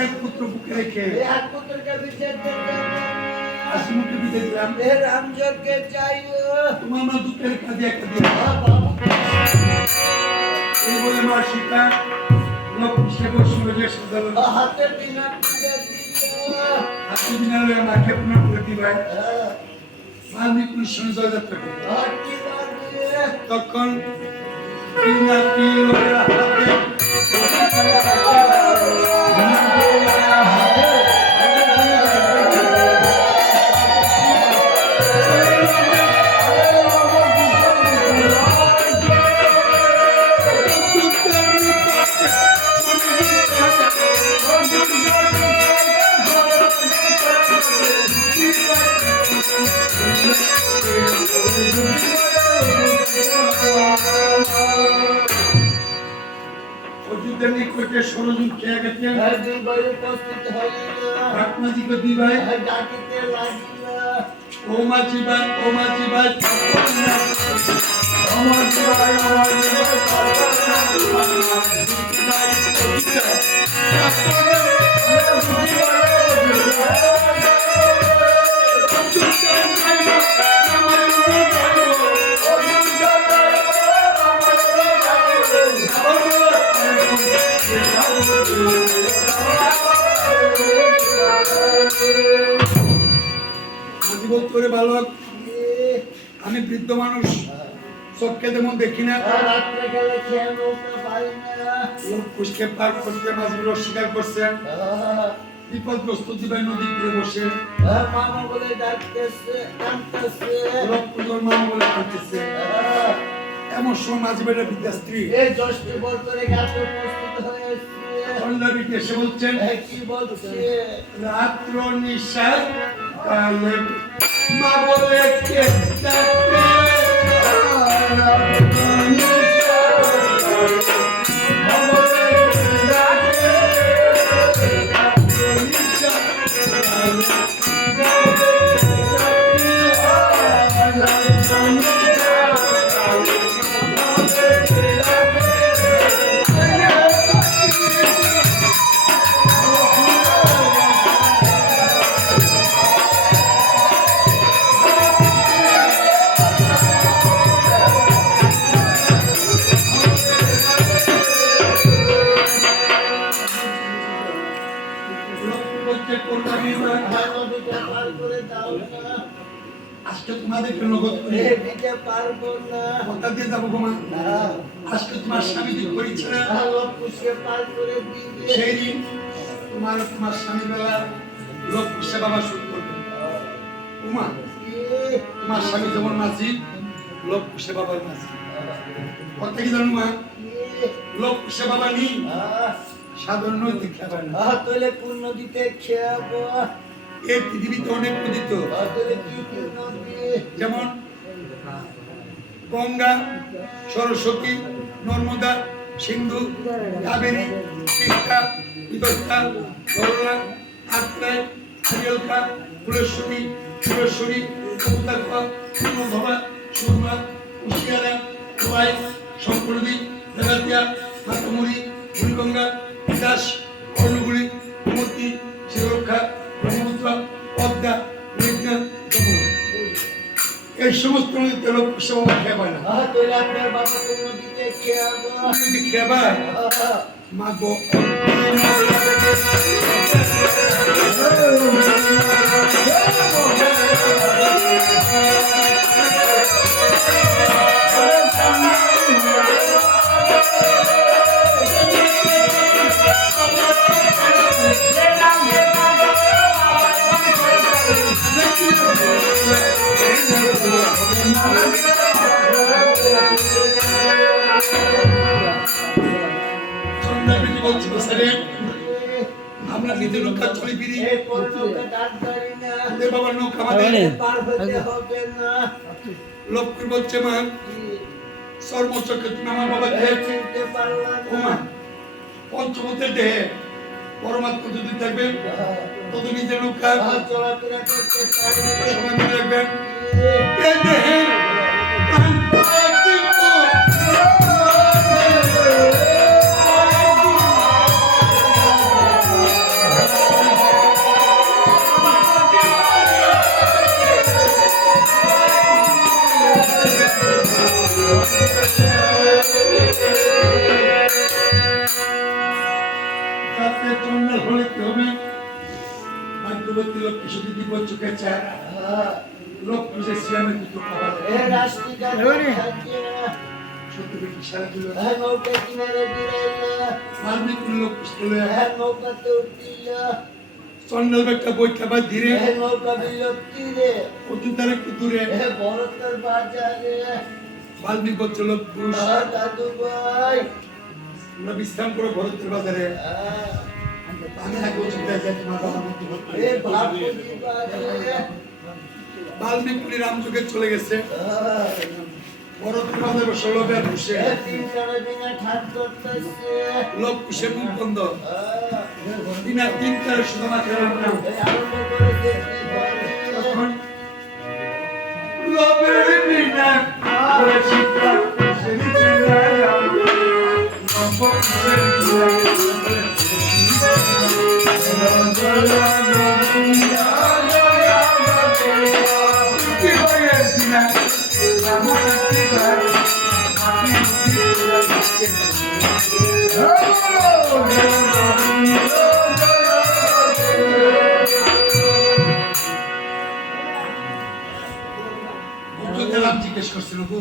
এক পুত্র বুকে রেখে এক পুত্রকে বিচার করতে হাসি মুখে বিদায় দিলাম। রামজনকে চাইও তোমার মা দুঃখের কাঁদিয়া কাঁদিয়া এই বলে মা সীতা লক্ষ্মীকে সঙ্গে সাজালো। হাতে বিনা দিলে হাসি বিনালে মাকে পুনঃ করে দিবাই মানবী কৃষ্ণ জয়যাত্রা করবে। কি করবে তখন পিনাকি লোকেরা হাতে অযোধ্যার নিকটে ষড়যন্ত্র খেয়ে গেছেন। দুই ভাই উপস্থিত হইল আপনাদিকে দুই ভাই ডাকিতে লাগিল ও মাঝি ভাই আমার ভাই জীবন করে বালক আমি বৃদ্ধ মানুষ চোখকে তেমন দেখি না। রাত্রে গেলে খেয়ে নৌকা পাই না লোক কুশকে পার করতে মাছগুলো স্বীকার করছেন। বিপদগ্রস্ত দিবাই নদী তীরে বসে মামা বলে ডাকতেছে কাঁদতেছে লোক পুজোর মা বলে কাঁদতেছে। এমন সময় মাঝি বেটা বিদ্যা স্ত্রী এই দশটি বছরে ঘাটে উপস্থিত হয়েছে কন্যা বিটি এসে বলছেন কি বলছে রাত্র নিশার কালে মা বলে কে ডাকে নদীটা পার করে দাও না আজকে তোমাদের জন্য এদিকে পারবো না কথা দিয়ে যাবো গোমা। আজকে তোমার স্বামী যে করেছে না লোক পুষকে পার করে দিবে সেই দিন তোমার স্বামী বেলা লোক পুষে বাবা শুরু করবে। উমা তোমার স্বামী যেমন মাঝি লোক পুষে বাবার মাঝি কথা কি জানো মা লোক পুষে বাবা নেই সাধারণ নৈতিক খাবার না। তোলে কোন নদীতে খেয়াবো এই পৃথিবীতে অনেক নদী তো তোলে কি কি নদী যেমন গঙ্গা সরস্বতী নর্মদা সিন্ধু কাবেরী তিস্তা বিতস্তা করলা আত্রাই আরিয়ালকা ফুলেশ্বরী সুরেশ্বরী কবুতারপা পূর্ণভবা সুরমা কুশিয়ারা কুয়াই শঙ্করদী দেবাতিয়া মাতামুড়ি বুড়িগঙ্গা বিদাস কর্ণগুড়ি কুমতি শিরক্ষা ব্রহ্মপুত্র পদ্মা মেঘনা যমুনা এই সমস্ত নদীতে লোক সেবা খেয়ে পায় না তাহলে আপনার বাবা কোন নদীতে খেয়াবো যদি খেয়ে পায় মা গো চন্দ্রাবৃতি বলছিল স্যারে আমরা নিজের নৌকা চলে ফিরি এই কোন নৌকা ডাক দাঁড়ি না ওদের বাবার নৌকা আমাদের পার হতে হবে না লক্ষ্মী বলছে মা সর্বচক্ষে তুমি আমার বাবাকে চিনতে পারলাম ও না মা পঞ্চভূতের দেহে পরমাত্মা যদি থাকবে তত নিজের নৌকা চলাফেরা করতে পারি সবাই মনে রাখবেন এই দেহে প্রাণ পাতিব। যাতে চন্দ্র হলে কি হবে ভাগ্যবতী লোক কিছু যদি চোখে চায় লোক খুঁজে শ্যামে দুটো খাবার এই রাস্তিটা থাকে সত্যি বেশি সারা দিল নৌকা কিনারে দিলাইলা বাল্মীকি লোক পুষ্কল নৌকাতে উঠিলা চন্দ্র একটা বই খাবার ধীরে নৌকা বিলতি রে অতি তার একটু দূরে বরতের বাজারে বাল্মীকি বলছে লোক পুরুষ দাদু ভাই আমরা বিশ্রাম করে ভরতের বাজারে আমি আগে উচিত যাই তোমার বাবার মধ্যে এ ভাবি বাজারে বাল্মীকি রামযুগে চলে গেছে ভরতের বাজারে বসে লোক আর বসে তিন সাড়ে দিনে ঠাট করতেছে লোক পুষে মুখ বন্ধ বিনা তিন তারে সুতমা খেলাম না আরম্ভ করে দেখি তখন লোভের বিনা রসিকা সেরি বিনা নবকুশের জিজ্ঞেস করছিল গো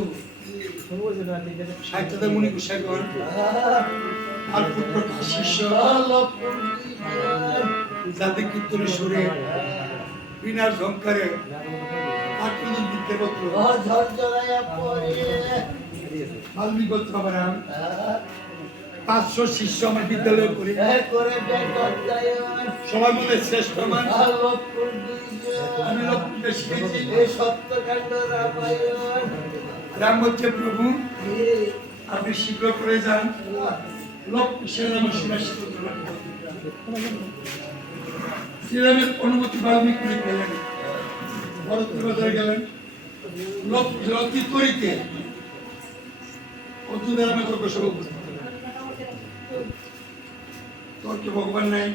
সাহিত্যদের মুনি গোসাইগণ আর পুত্র শিষ্য যাতে কীর্তনের সুরে বিনার ঝঙ্কারে আটজন দিতে পত্র ঝরঝরাইয়া পড়ে বাল্মীকি গোত্র আবার 500 শিষ্য আমার বিদ্যালয়ে পড়ে করে বেকর্তায়ন সবার মধ্যে শ্রেষ্ঠ মান লক্ষ্মণ দুইজন আমি লক্ষ্মীকে শিখেছি এই সত্যকাণ্ড রামায়ণ রাম বলছে প্রভু আপনি শীঘ্র করে যান লক্ষ্মী শ্রীরাম সুরাশিত শ্রীরামের অনুমতি বাল্মীকি পেলেন ভরতের বাজারে গেলেন লক্ষ্মী অতি তরিতে অর্জুনের আমি তর্ক সব তর্কে ভগবান নাই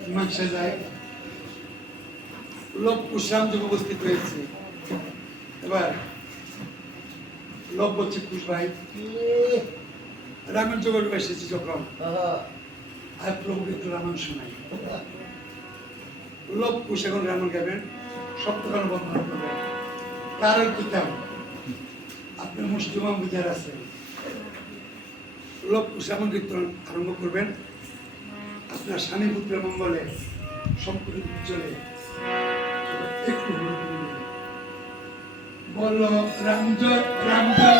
মীমাংসা যায় লোক কুশাম যুগ উপস্থিত হয়েছে এবার লোক বলছে কুশ ভাই রামের জগৎ এসেছি যখন আর প্রভুকে একটু রামায়ণ শোনাই লোক কুশ এখন রামায়ণ গাবেন সপ্তকাল বর্ণনা করবেন কারণ কিতাব আপনার মুসলিম বুঝার আছে লোক কুশ রামায়ণ কীর্তন আরম্ভ করবেন আপনার স্বামী পুত্রের মঙ্গলে সম্পূর্ণ চলে একটু বলো রামজয় রামজয়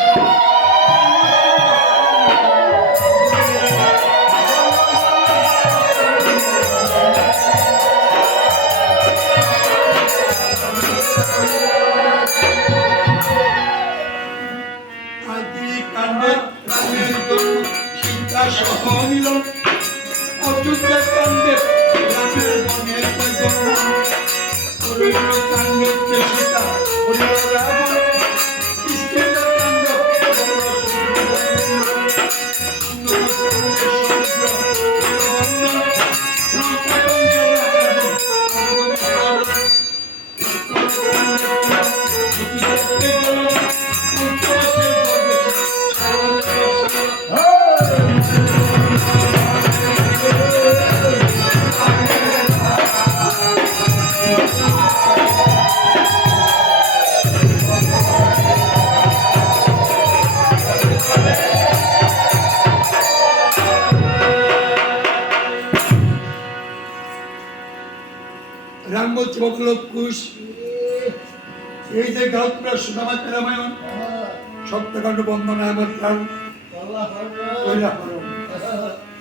আদি কাণ্ডে রামের সীতা সহ নিল অযোধ্যা কাণ্ডে রামের মনের অরণ্য কাণ্ডে সীতা হরিল রাবণ কৃষ্ণের কাণ্ড রাম বলছে বাবা লক্ষুষ, এই যে গাউতরা সুদামাকে রামায়ণ সপ্তকাণ্ড বন্দনা আমার প্রাণ কইলা করো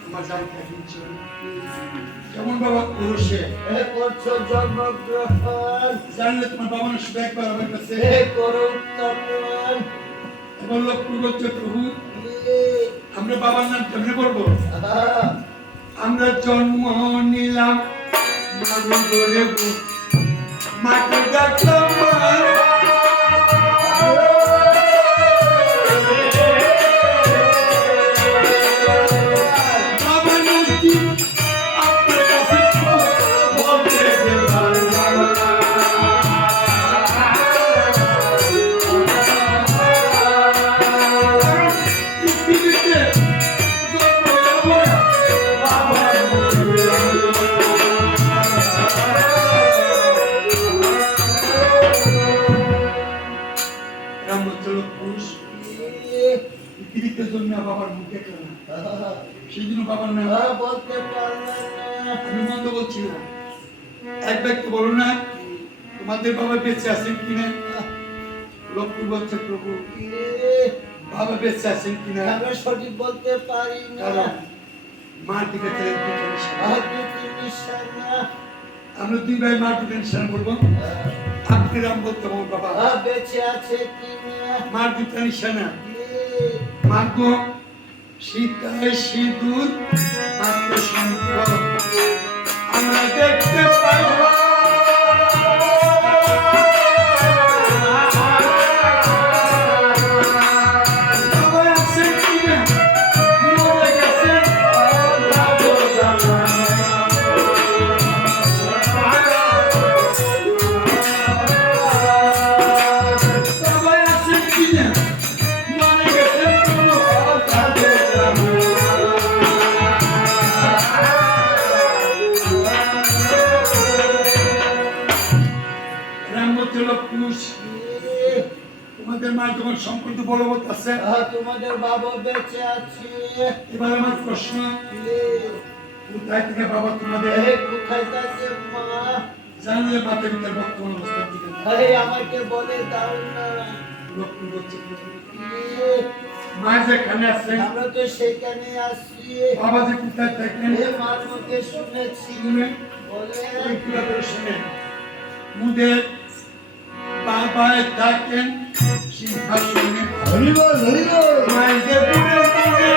আমার জায়গা দিচ্ছ কেমন বাবা পুরুষে করছো জন্মগ্রহণ জানলে তোমার বাবা না শুধু একবার আমার কাছে করো উত্থাপন এবার লক্ষ্য করছে প্রভু আমরা বাবার নাম কেমনে করবো? আমরা জন্ম নিলাম মারু বলে মাকে ডাকলাম মা। বাবা নাকি আপনার কাছে বলতে যে ভালো পৃথিবীতে জন্ম নেওয়া বাবা পৃথিবীতে জন্ম বাবার মুখ দেখলাম না, সেই জন্য বাবার নাম বলতে পারলে না আমি মন্দ বলছি না। এক ব্যক্তি বলো না তোমাদের বাবা বেঁচে আছেন কিনা? লক্ষ্য বলছে প্রভু বাবা বেঁচে আছেন কিনা? আমরা সঠিক বলতে পারি না কারণ মার দিকে আমরা দুই ভাই মার দিকে নিশানা করবো। আপনি রাম বলতে আমার বাবা বেঁচে আছে কিনা মার দিকে নিশানা মাগো সীতায় সিঁদুর মাত্র সম্পদ আমরা দেখতে পাই বাবা আছেন কিনা মরে গেছেন বাবা আছেন কিনা মরে গেছেন তোমাদের মা যখন সম্পর্ক বলবৎ আছে তোমাদের বাবা বেঁচে আছে এবার আমার প্রশ্ন কোথায় থেকে বাবা তোমাদের কোথায় থাকে মা জানলে মাতা পিতার বর্তমান অবস্থা থেকে আমাকে বলে দাও না লক্ষ্য করছে মা যেখানে আছে আমরা তো সেখানে আসছি বাবা যে কোথায় থাকেন মার মুখে শুনেছি বলে শুনে মুদের বাবায় থাকেন সিংহাসনে মায়েদের বুড়ে বুড়ে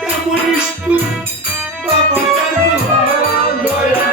কেমন নিষ্ঠুর বাবা দয়া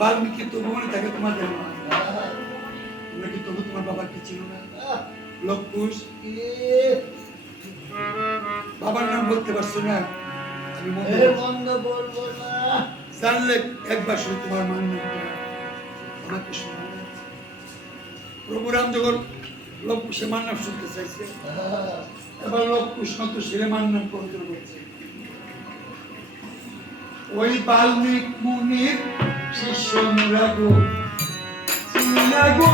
বাল্মীকি তবু মনে থাকে তোমাদের মা তোমরা কি তবু তোমার বাবা কি ছিল না লক্ষুষ বাবার নাম বলতে পারছো না আমি বন্ধ বলবো না জানলে একবার শুধু তোমার মান নাম আমাকে শোনা প্রভু রাম যখন লক্ষুষে মান নাম শুনতে চাইছে এবার লক্ষুষ মতো সেরে মান নাম পবিত্র করেছে ওই বাল্মীক মুনির শিষ্য মুরাগো চিনাগো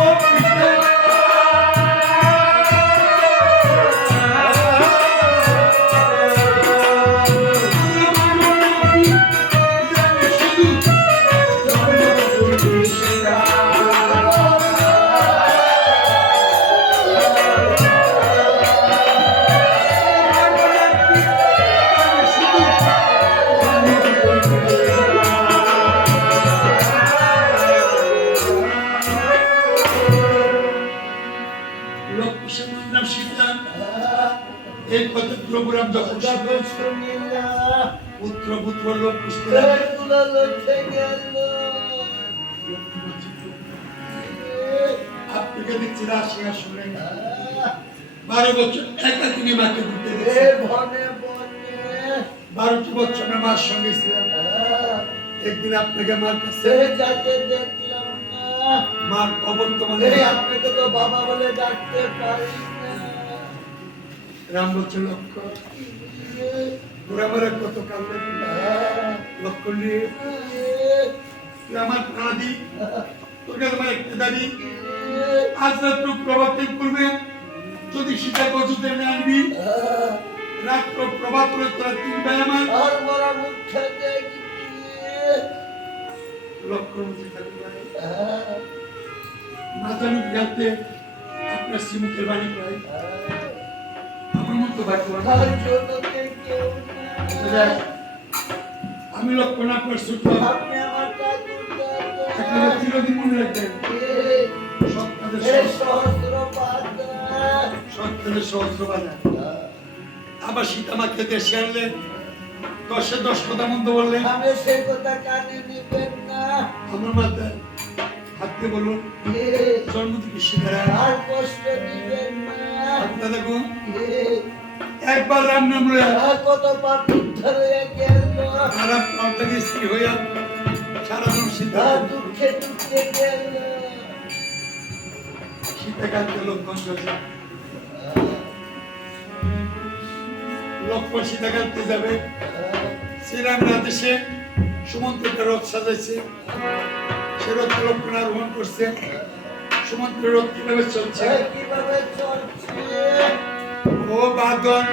রাম যখন যখন শুনিলাম পুত্র পুত্র লোক পুষতে এগুলো লড়তে গেল আপনাকে দেখছি রাশিয়া শুনে 12 বছর একা তিনি মাকে ঘুরতে এ গেছেন বনে বনে 12টি বছর মার সঙ্গে ছিলাম একদিন আপনাকে মার কাছে সে যাকে দেখলাম না মার অবর্তমানে এই আপনাকে তো বাবা বলে ডাকতে পারি না রাম বলছে লক্ষ্য ঘোরামারা কত কান্না লক্ষ্য নিয়ে তুই আমার প্রাণাদি তোর কাছে আমার একটা দাবি আজ রাত্র প্রভাতের পূর্বে যদি সীতা গজুতে না আনবি রাত্র প্রভাত করে তোরা 3 ভাই আমার আর মরা মুখটা দেখি লক্ষ্য মধ্যে থাকতে পারে না জানুক জানতে আপনার শ্রীমুখের বাণী পাই আমার মতো ভাগ্যবান আর জন্য কেউ না আমি লক্ষ্য না আপনার ছোট আপনি আমার ঠাকুর আপনারা চিরদিন মনে রাখবেন সন্তানের সহস্র বাধা আবার সীতামাকে দেশে আনলে 10 কথা মন্দ বললেন আমি সেই কথা কানে নিবেন না আমার মাথায় হাত দিয়ে বলুন জন্ম থেকে শিখারা আর কষ্ট দিবেন না আপনারা দেখুন একবার রাম নাম লয়া আর কত পাপ উদ্ধার হয়ে গেল আর আপনাকে স্ত্রী হইয়া সারা জীবন আর সীতা দুঃখে দুঃখে গেল সীতাকান্তে লক্ষণ করছে লক্ষণ সীতাকান্তে যাবে শ্রীরাম রাধেশে সুমন্ত্রকে রথ সাজাইছে সে রথে লক্ষণ আরোহণ করছে সুমন্ত্রের রথ কিভাবে চলছে কিভাবে চলছে ও বাদন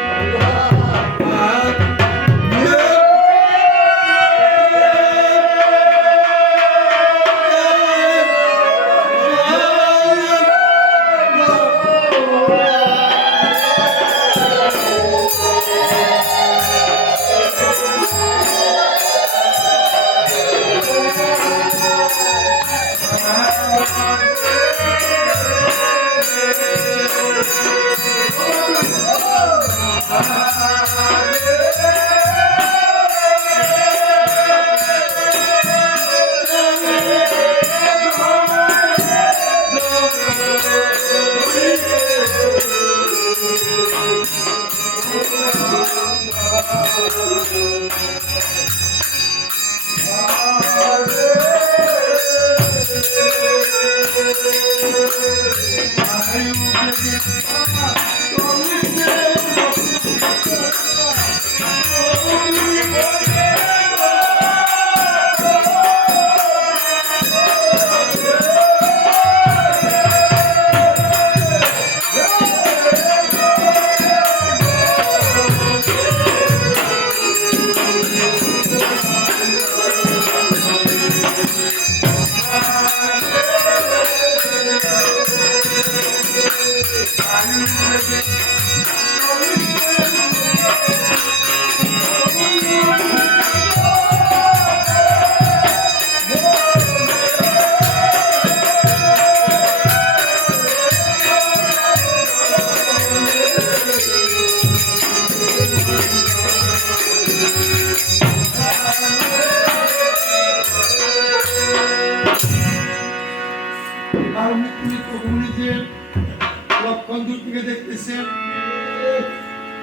লক্ষণ দূর থেকে দেখতেছে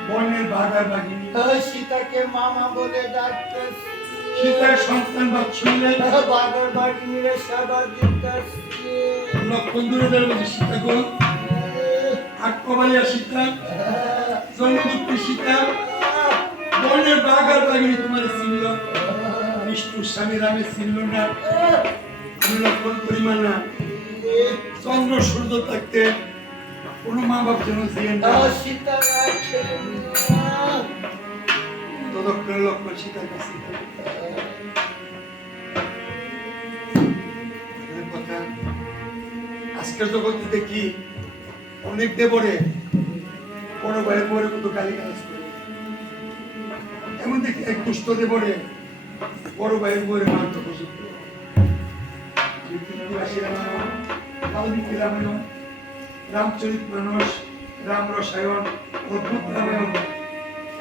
বনের বাঘার বাঘিনী সীতাকে মামা বলে ডাকতেছে সীতার সন্তান বাৎসল্যের বাঘের বাড়ির সেবা দিতেছে লক্ষণ দূরে দাঁড়িয়ে সীতা গো আটকবালিয়া সীতা জন্মদুঃখী সীতা বনের বাঘার বাঘিনী তোমার চিনল বিষ্ণুর স্বামী রামের চিনল না আমি লক্ষণ করি মানা চন্দ্র সূর্য থাকতে কোন মা বাপ যেন জিয়েন না সীতা রাখেন তদক্ষণে লক্ষণ সীতার কাছে কথা আজকের জগতে দেখি অনেক দেবরে বড় ভাইয়ের বরে কত গালি গালাজ করে এমন দেখি এক দুষ্ট দেবরে বড় ভাইয়ের বরে মারতে পর্যন্ত বাল্মীকি রামায়ণ রামচরিত মানস রাম রসায়ন অদ্ভুত রামায়ণ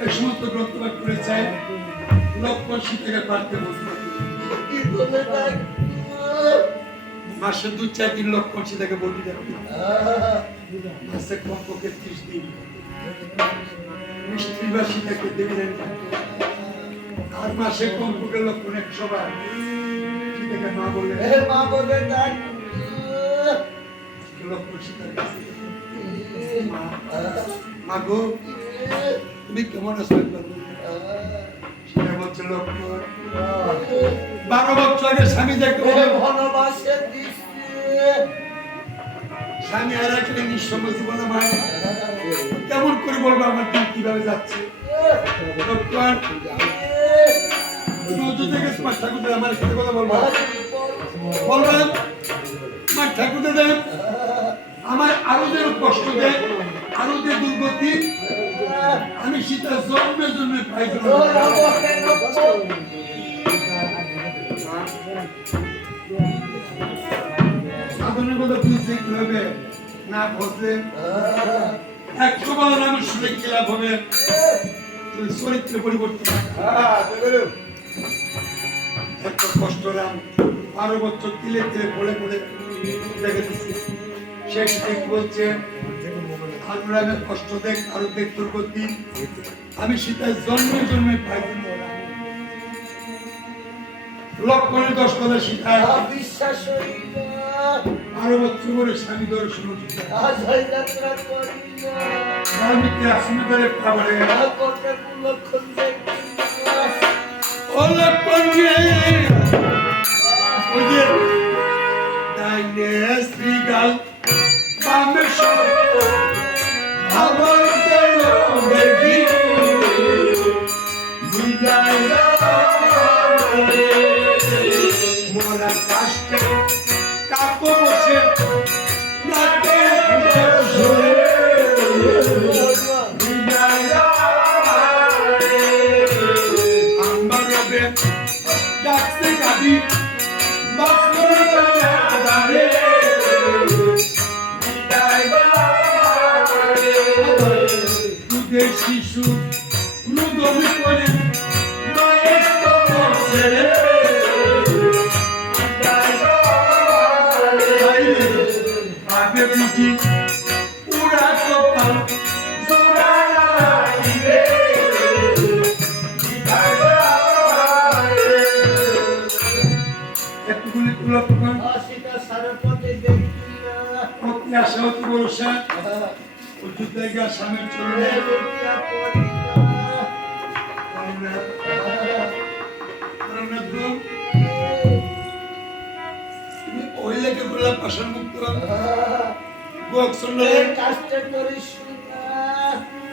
এই সমস্ত গ্রন্থ পাঠ করেছে লক্ষণ সীতাকে পারতে বলতে কি বলে তাই মাসে 2-4 দিন লক্ষণ সীতাকে বলতে যাবে মাসে কমপক্ষে 30 দিন মিষ্টি বা সীতাকে দেবেন আর মাসে কমপক্ষে লক্ষণ 100 বার সীতাকে মা বলে এ মা বলে তাই লক্ষণ সীতার কাছে মা মা গো তুমি কেমন আছো সীতা বলছে লক্ষণ 12 বছর আগে স্বামী দেখতে ভালোবাসে দিচ্ছে স্বামী আর একটা নিঃসঙ্গ জীবন আমার কেমন করে বলবো আমার দিন কিভাবে যাচ্ছে লক্ষণ তুমি অযোধ্যা থেকে তোমার ঠাকুরদের আমার সাথে কথা বলবো বললাম আমার ঠাকুরদের দেন আমার আরো যেন কষ্ট দেয় আরো যে দুর্গতি আমি সীতা জন্মের জন্য পাই সাধনের কথা বুঝতে কিভাবে না বসলে 100 বার আমার শুনে কি লাভ হবে তুই চরিত্রে পরিবর্তন একটা কষ্ট রাম 12 বছর তিলে তিলে পড়ে পড়ে দেখে দিচ্ছি শেষ দিক বলছে অনুরাগের কষ্ট দেখ আরো দেখ দুর্গতি আমি সীতার জন্মে জন্মে পাই লক্ষণের 10 কথা সীতা বিশ্বাস হইল 12 বছর পরে স্বামী দর্শন আজ হয় যাত্রা করি বাল্মীকি আসনে করে খাবারে করতে লক্ষণ দেখি ও লক্ষণ ওই যে ডাইনে শ্রীগাল বামে সব আমার দেহ দেখি বিদায় মোরা কাষ্টে কাকো বসে নাকে শুনে বিদায় আমার রবে ডাকছে গাবি শিশু রুদমি করে মায়ের কবর ছেড়ে আগে বুঝি উড়া কপাল জোড়া লাগিবে একটুখানি লক্ষণ সীতা সারপতি দেখি অতি আশা অতি ভরসা অযোধ্যায় গিয়া স্বামীর চরণে তুমি ওই লেগে বললাম পাষাণ মুক্ত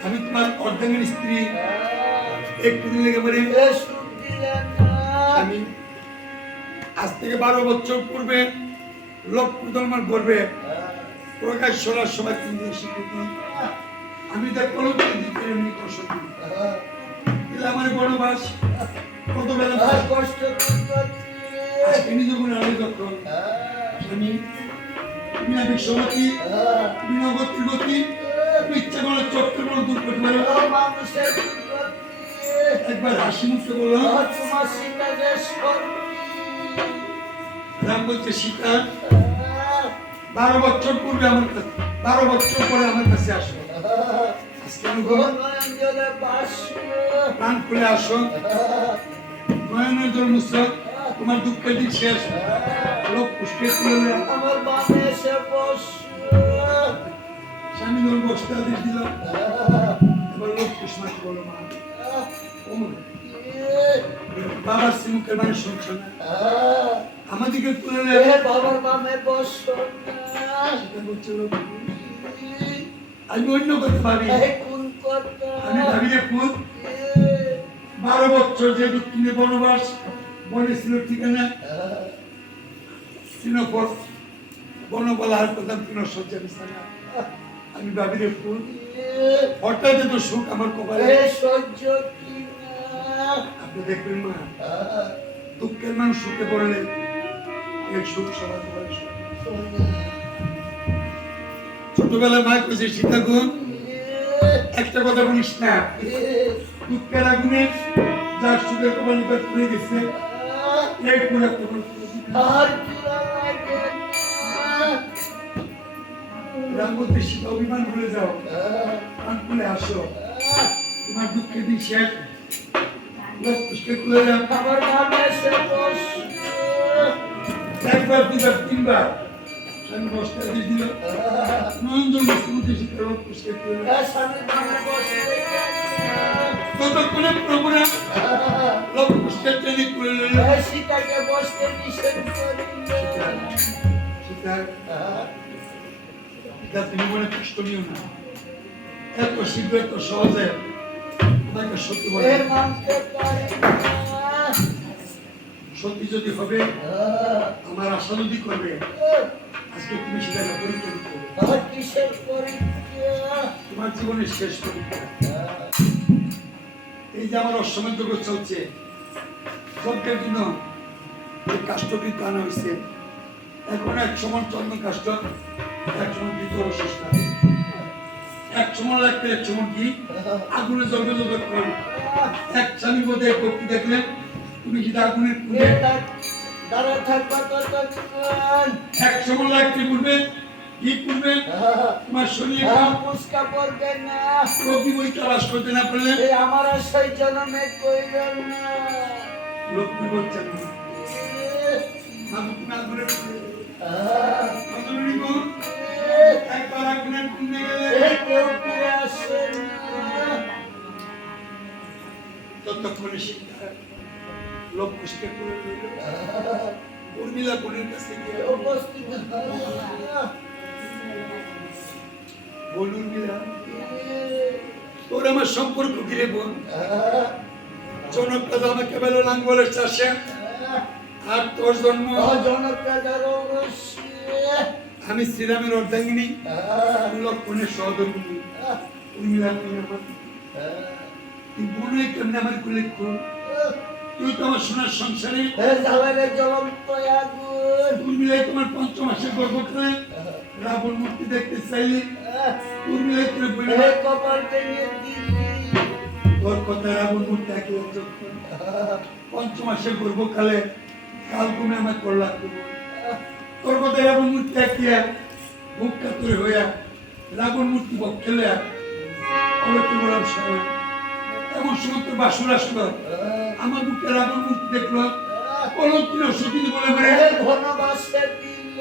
আমি তোমার অর্ধাঙ্গের স্ত্রী একটু দিন লেগে বলি আমি আজ থেকে 12 বছর পূর্বে লক্ষ্য আমার গর্বে প্রকাশ শোনার সময় তিনি স্বীকৃতি আমি তার কোনো দিতে এমনি কষ্ট দিই আমার বনবাস কত বেলা কষ্ট তিনি যখন আমি যখন আমি বিনা বিশ্বমতি বিনা গতির গতি ইচ্ছা করে চক্র করে দূর করতে পারে মানুষের একবার হাসি মুখে বললাম তোমার সীতা যে রাম বলছে সীতা 12 বছর পূর্বে আমার কাছে 12 বছর পরে আমার কাছে আসো আজকে আমি প্রাণ খুলে আসো নয়নের জল মুসর তোমার দুঃখের দিন শেষ লোক পুষ্পে তুলে আমার বামে এসে বস স্বামী ধর বসতে আদেশ দিল এবার লোক পুষ্পাকে বলো মা ও মা, বাবার শ্রীমুখের মানে শুনছো না আমাদেরকে তুলে নেবে বাবার বামে বস আমি অন্য কথা ভাবি কোন কথা আমি ভাবি রে পুত 12 বছর যে দক্ষিণে বনবাস বনে ছিল ঠিকানা সিনপর বনবলার কথা কিনো সজ্জা বিছানা আমি ভাবি রে পুত হঠাৎ এত সুখ আমার কপালে সহ্য কি আপনি দেখবেন মা দুঃখের মানুষ সুখে পড়লে এই সুখ সবার কপালে সুখ। ছোটবেলায় মা কইছে সীতাগুণ একটা কথা বলিস না দুঃখের আগুনে যার সুখের কপাল নিকট পুড়ে গেছে এই পুরা কপাল আর চুলা লাগে রামবতী সীতা অভিমান ভুলে যাও প্রাণ খুলে আসো তোমার দুঃখের দিন শেষ লোক পুষ্কে খুলে যাও আমার নাম এসে বস একবার দুবার তিনবার আমি বসতে দিল নন্দন মুখ্যমন্ত্রী সীতা লোক পুষ্কে খুলে যাও স্বামীর নামে বসে ততক্ষণে প্রভুরা লোক পুষ্কে ট্রেনে খুলে নিল সীতাকে বসতে নিষেধ করিলেন সীতা এটা তুমি মনে কষ্ট নিও না এত শীঘ্র এত সহজে আমাকে সত্যি বলে এর মানতে পারি না সত্যি যদি হবে আমার আশা যদি করবে আজকে তুমি সেটাকে পরীক্ষা দিতে হবে আর কিসের পরীক্ষা তোমার জীবনের শেষ পরীক্ষা এই যে আমার অসময় যোগ্য চলছে যজ্ঞের জন্য এই কাষ্ঠকৃত আনা হয়েছে এখন এক সময় চন্দ্র কাষ্ঠ এক সময় দ্বিতীয় অবশিষ্ট এক সময় লাগবে এক সময় কি আগুনে জ্বলবে যতক্ষণ এক স্বামী বোধ ভক্তি দেখলেন তুমি যদি আগুনের পুড়ে দাঁড়া থাকবা ততক্ষণ এক সময় লাগতে পূর্বে কি করবে তোমার শরীরে পুষ্কা পড়বে না রবি বই তালাশ করতে না পারলে এই আমার সেই জন্মে কইলেন না লক্ষ্মী বলছেন না আমি তুমি আগুনের পুড়ে আগুনের গুণ একবার আগুনের পুড়ে গেলে কেউ ফিরে আসে না ততক্ষণে শিক্ষা লোক পুষ্কে করে রইল উর্মিলা বোনের কাছে গিয়ে উপস্থিত বল উর্মিলা তোর আমার সম্পর্ক কিরে বোন জনক রাজা আমাকে বলল লাঙ্গলের চাষে আর তোর জন্ম জনক রাজার অবশ্যই আমি শ্রীরামের অর্ধাঙ্গিনী লক্ষণের সহধর্মিনী উর্মিলা তুই আমার তুই বোন হয়ে কেমন আমার কুলে তুই তো আমার সোনার সংসারে জ্বালাবে জ্বলন্ত আগুন উর্মিলাই তোমার পঞ্চম মাসের গর্ভকালে রাবণ মূর্তি দেখতে চাইলে উর্মিলাই তুমি বলে কপাল ভেঙে দিলি তোর কথা রাবণ মূর্তি একে যখন পঞ্চম মাসের গর্ভকালে কাল তুমি আমার করলা তোর কথা রাবণ মূর্তি একে বুক কাতরে হইয়া রাবণ মূর্তি বক্ষে লইয়া অলক্ষ্মী বলার সময় এমন সময় তোর বাসুর আসলো আমার বুকে রাবণ মূর্তি দেখলো অলক্ষ্মী সতী বলে বলে ঘনবাসে দিল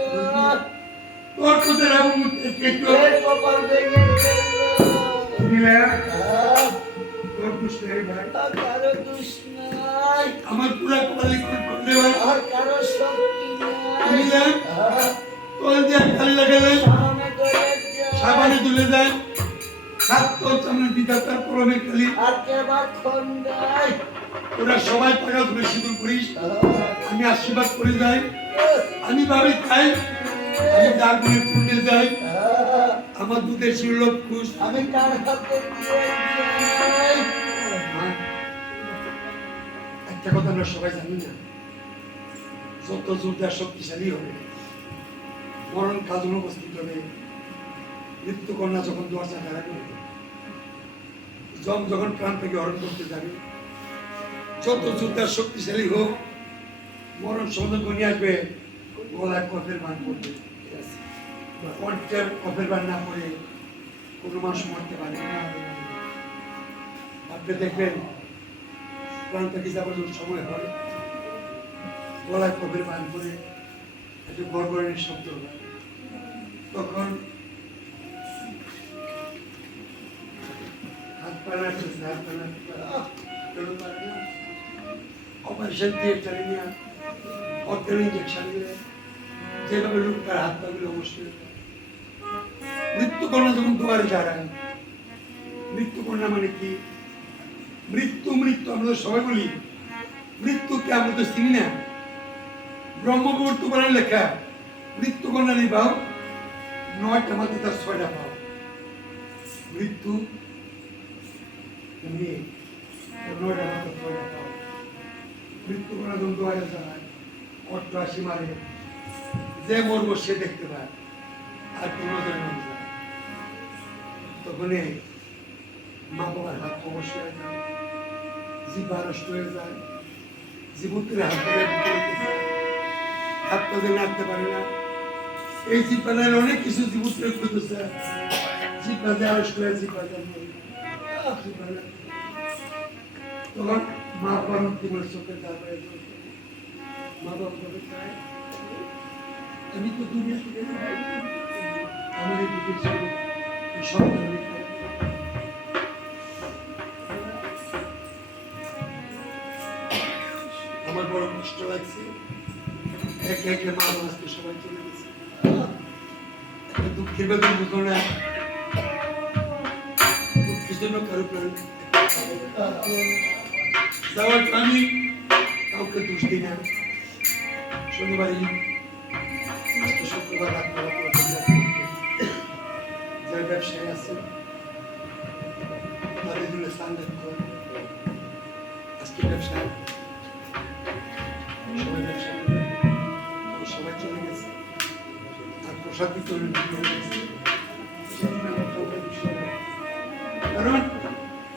তোর কথা রাবণ মূর্তি দেখলো কপাল ভেঙে মিলা তোর দুষ্ট হে ভাই কারো দুষ নাই আমার পুরা কপালে করতে ভাই আর কারো শক্তি নাই মিলা তোর দিয়ে খালি লাগালে সাবানে তুলে যায় সাত তোর সামনে বিধাতার কলমের খালি আর কেবা খন্ডাই ওরা সবাই টাকা ধরে সিঁদুর করিস আমি আশীর্বাদ করে যাই আমি ভাবি খাই আমি জাগুনে পুড়ে যাই আমার দুধের শিরলোক খুশ আমি কার হাতে দিয়ে যাই একটা কথা আমরা সবাই জানি না যত যোদ্ধা শক্তিশালী হবে মরণ কাজল উপস্থিত হবে মৃত্যুকন্যা যখন দরজা দাঁড়াবে জম যখন প্রাণ থেকে হরণ করতে যাবে যত যোদ্ধা শক্তিশালী হোক মরণ সমাধান করে নিয়ে আসবে গলায় কফের বান করবে কণ্ঠের কফের বান না করে কোনো মানুষ মরতে পারে না আপনি দেখবেন প্রাণ থেকে যাবার যখন সময় হয় গলায় কফের বান করে একটা গড়গড়ানির শব্দ হয় তখন হাত পা নাড়তেছে হাত পা নাড়তেছে অপারেশন থিয়েটারে নিয়ে অর্থের ইঞ্জেকশন দিলে যেভাবে লোক তার হাত পা গুলো অবশ্যই মৃত্যুকন্যা যখন দুয়ারে দাঁড়ায় মৃত্যুকন্যা মানে কি মৃত্যু মৃত্যু আমরা তো সবাই বলি মৃত্যুকে আমরা তো চিনি না ব্রহ্মপুত্র পুরাণে লেখা মৃত্যুকন্যা নিবাও 9টা মাত্র তার 6টা পাও মৃত্যু মেয়ে 9টা মাত্র 6টা পাও মৃত্যুকন্যা যখন দুয়ারে দাঁড়ায় অট্টহাসি মারে যে মরবো সে দেখতে পায় আর কোনো নজরে না যায় তখন মা বাবার হাত অবশ্যই জিহ্বা নষ্ট হয়ে যায়, জীবনের হাত ধরে হাত পা নাড়তে পারে না। এই জিহ্বার অনেক কিছু জীবনের করতেছে, জিহ্বা দিয়ে আড়ষ্ট হয়ে জিহ্বা তখন মা বাবার অন্তিমের চোখে তারপরে মা বাবা চায় আমি তো দুনিয়া থেকে আমার এই দুটি সন্তান আমার বড় কষ্ট লাগছে, একে একে মা আজকে সবাই চলে গেছে। একটা দুঃখের বেতন বুঝো না, দুঃখের জন্য কারো প্রাণ যাওয়ার আমি কাউকে দোষ দিই না। শনিবার আজকে শুক্রবার যারা ব্যবসায়ী আছে তাদের জন্য স্থান করে আজকে ব্যবসায় সবাই ব্যবসা করে সবাই চলে গেছে আর প্রসাদ বিতরণ কারণ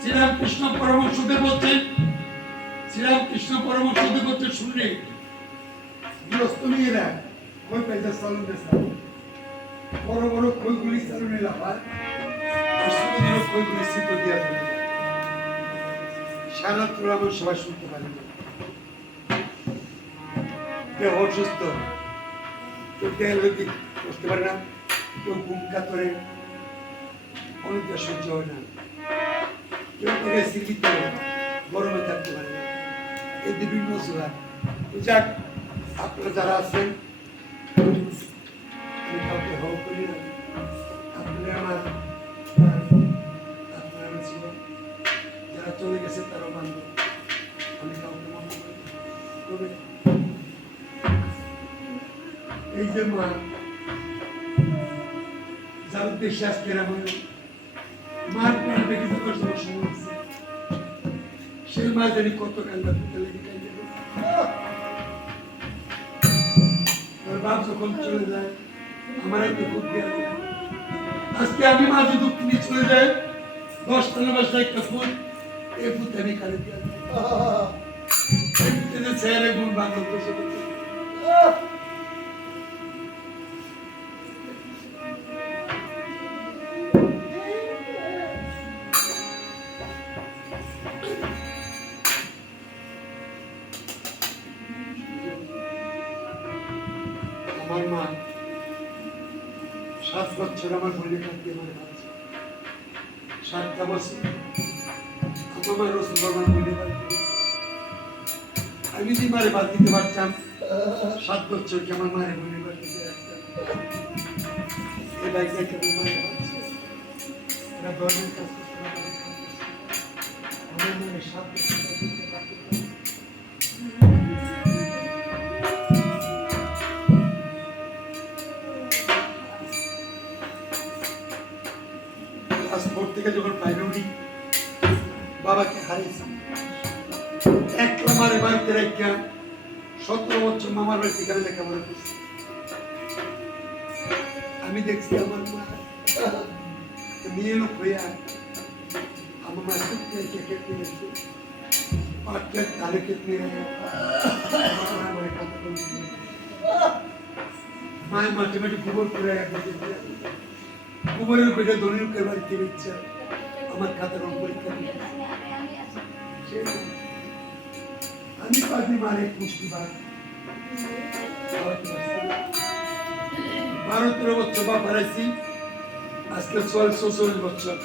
শ্রীরামকৃষ্ণ পরমহংসদেব বলছেন, শ্রীরামকৃষ্ণ পরমহংসদেব বলছেন শুনলে গৃহস্থ মেয়েরা খই পাইতে চালু বেচা, বড় বড় খইগুলি চালু লাফায় আর সমুদ্র খইগুলি শীত দিয়া চলে যায়। সারা তোলাম সবাই শুনতে পারি না, কেউ অসুস্থ, কেউ তেল বসতে পারে না, কেউ ঘুমকা করে অনেকটা সহ্য হয় না, কেউ করে স্মৃতি গরমে থাকতে পারে না, এই বিভিন্ন চুলা। যাক আপনারা যারা আছেন আমি কাউকে হও করি না, আপনারা আমার আপনারা ছিল যারা চলে গেছে তারা মানব, আমি কাউকে মনে করি তবে এই যে মা যার উদ্দেশ্যে আজকে আমার মার প্রাণ দেখে তোমার সমস্যা হচ্ছে, সেই মা জানি কত কান্দা করতে লেগে কান্দে বাপ যখন চলে যায় আমার একটা দুঃখ দেওয়া যায়। আজকে আমি মাঝে দুঃখ নিয়ে চলে যাই 10 ভালোবাসা একটা ফুল, এই ফুল আমি কালে দিয়ে ছেলে গুণ বান্ধব বসে বলছে আমার মা 7 বছর আমার মনে থাকতে আমার ভাবছে 7টা বছর আমার মা রসুল আমার মনে পারছে আমি যদি মারে বাদ দিতে পারতাম 7 বছর কি আমার মায়ের মনে পারছে এই বাইকটা কেমন মায়ের ভাবছে এরা গভর্নমেন্ট কাজ করতে আমার মনে 7 বছর দিতে পারতাম। থেকে যখন বাইরে উঠি বাবাকে হারিয়েছি, একলা মারে বাড়িতে রেখা 17 বছর মামার বাড়িতে গেলে লেখাপড়া করছি। আমি দেখছি আমার মা মেয়ে লোক হইয়া আমার মা সত্যি কেটে নিয়েছে, পাটকের তালে কেটে নিয়ে মায়ের মাঠে মাঠে গোবর করে গোবরের পেটে দলিলকে বাড়িতে দিচ্ছে আমার খাতার পরীক্ষা আমি পাখি মারে পুষ্টি 12-13 বছর বাপ হারাইছি, আজকে 44 বছর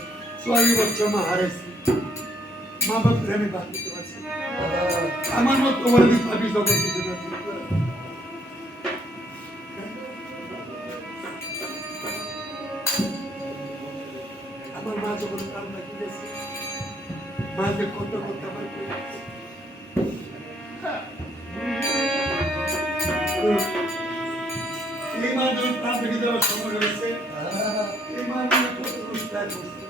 44 বছর মা হারাইছি। মা বাপরে আমি বাদ দিতে পারছি আমার মতো বলে দিই পাবি জগৎ দিতে পারছি। আমার মা যখন কাম রাখি গেছে মা যে কত করতে আমার এই মা যখন প্রাণ রেখে দেওয়ার সময় হয়েছে এই মা কত রুস্তায় করছে।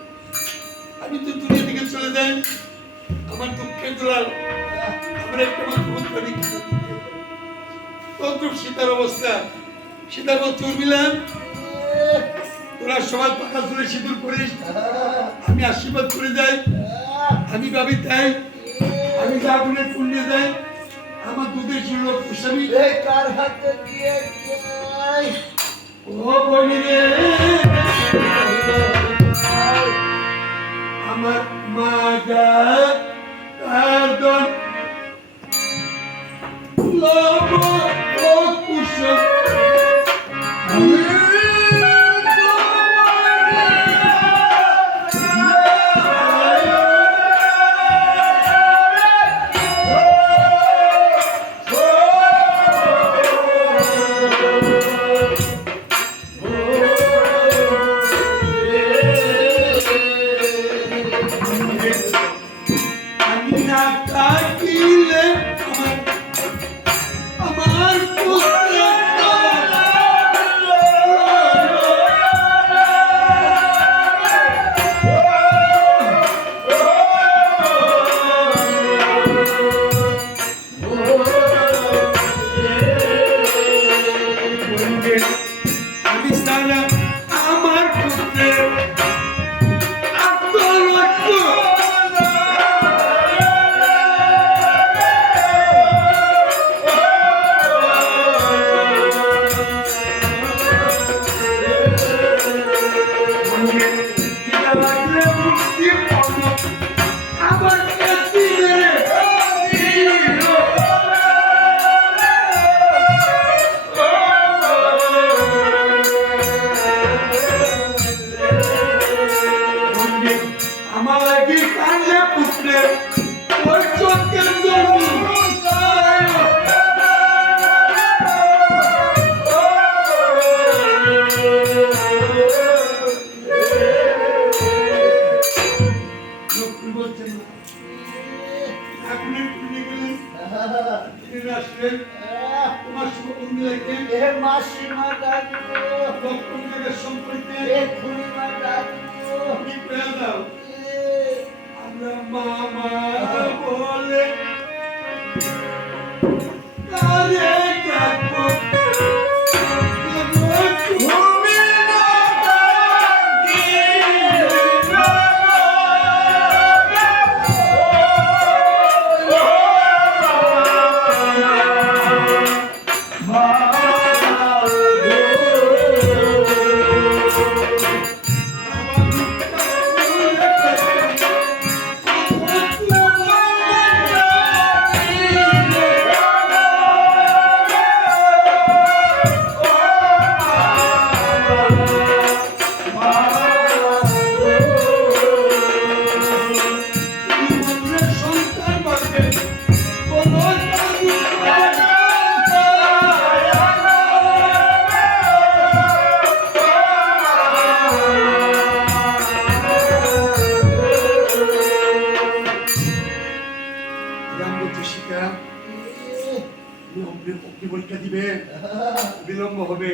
আমি তো দুনিয়া থেকে চলে যাই আমার দুঃখের দুলাল আমার একটা মাত্র কত সীতার অবস্থা, সীতা বলতে উর্মিলাম তোরা সবাই পাকা তুলে সিঁদুর করিস, আমি আশীর্বাদ করে যাই, আমি ভাবি তাই আমি যে আগুনের পুণ্য দেয় আমার দুধের ছিল কুসামি এই কার হাতে দিয়ে যাই ও বলি রে আমার মা যা তার দন লব ও কুসুম আমি না থাকিলে আমার আমি সারা আমার পুত্রের আমার লাগি কান্না পুত্রে ওর চোখের জন্য লোকটি বলছেন না আপনি পুণ্য গেলেন তিনি আসলেন তোমার শুভবন্ধু লাগেন এ মাসিমা দাদু লক্ষণ টাকার সম্পর্কে এ খুড়িমা দাদু আপনি পেয়ে দাও আমরা মামা বলে কারে কাকো ভূমি সন্তান বাড়বে পরীক্ষা দিবে বিলম্ব হবে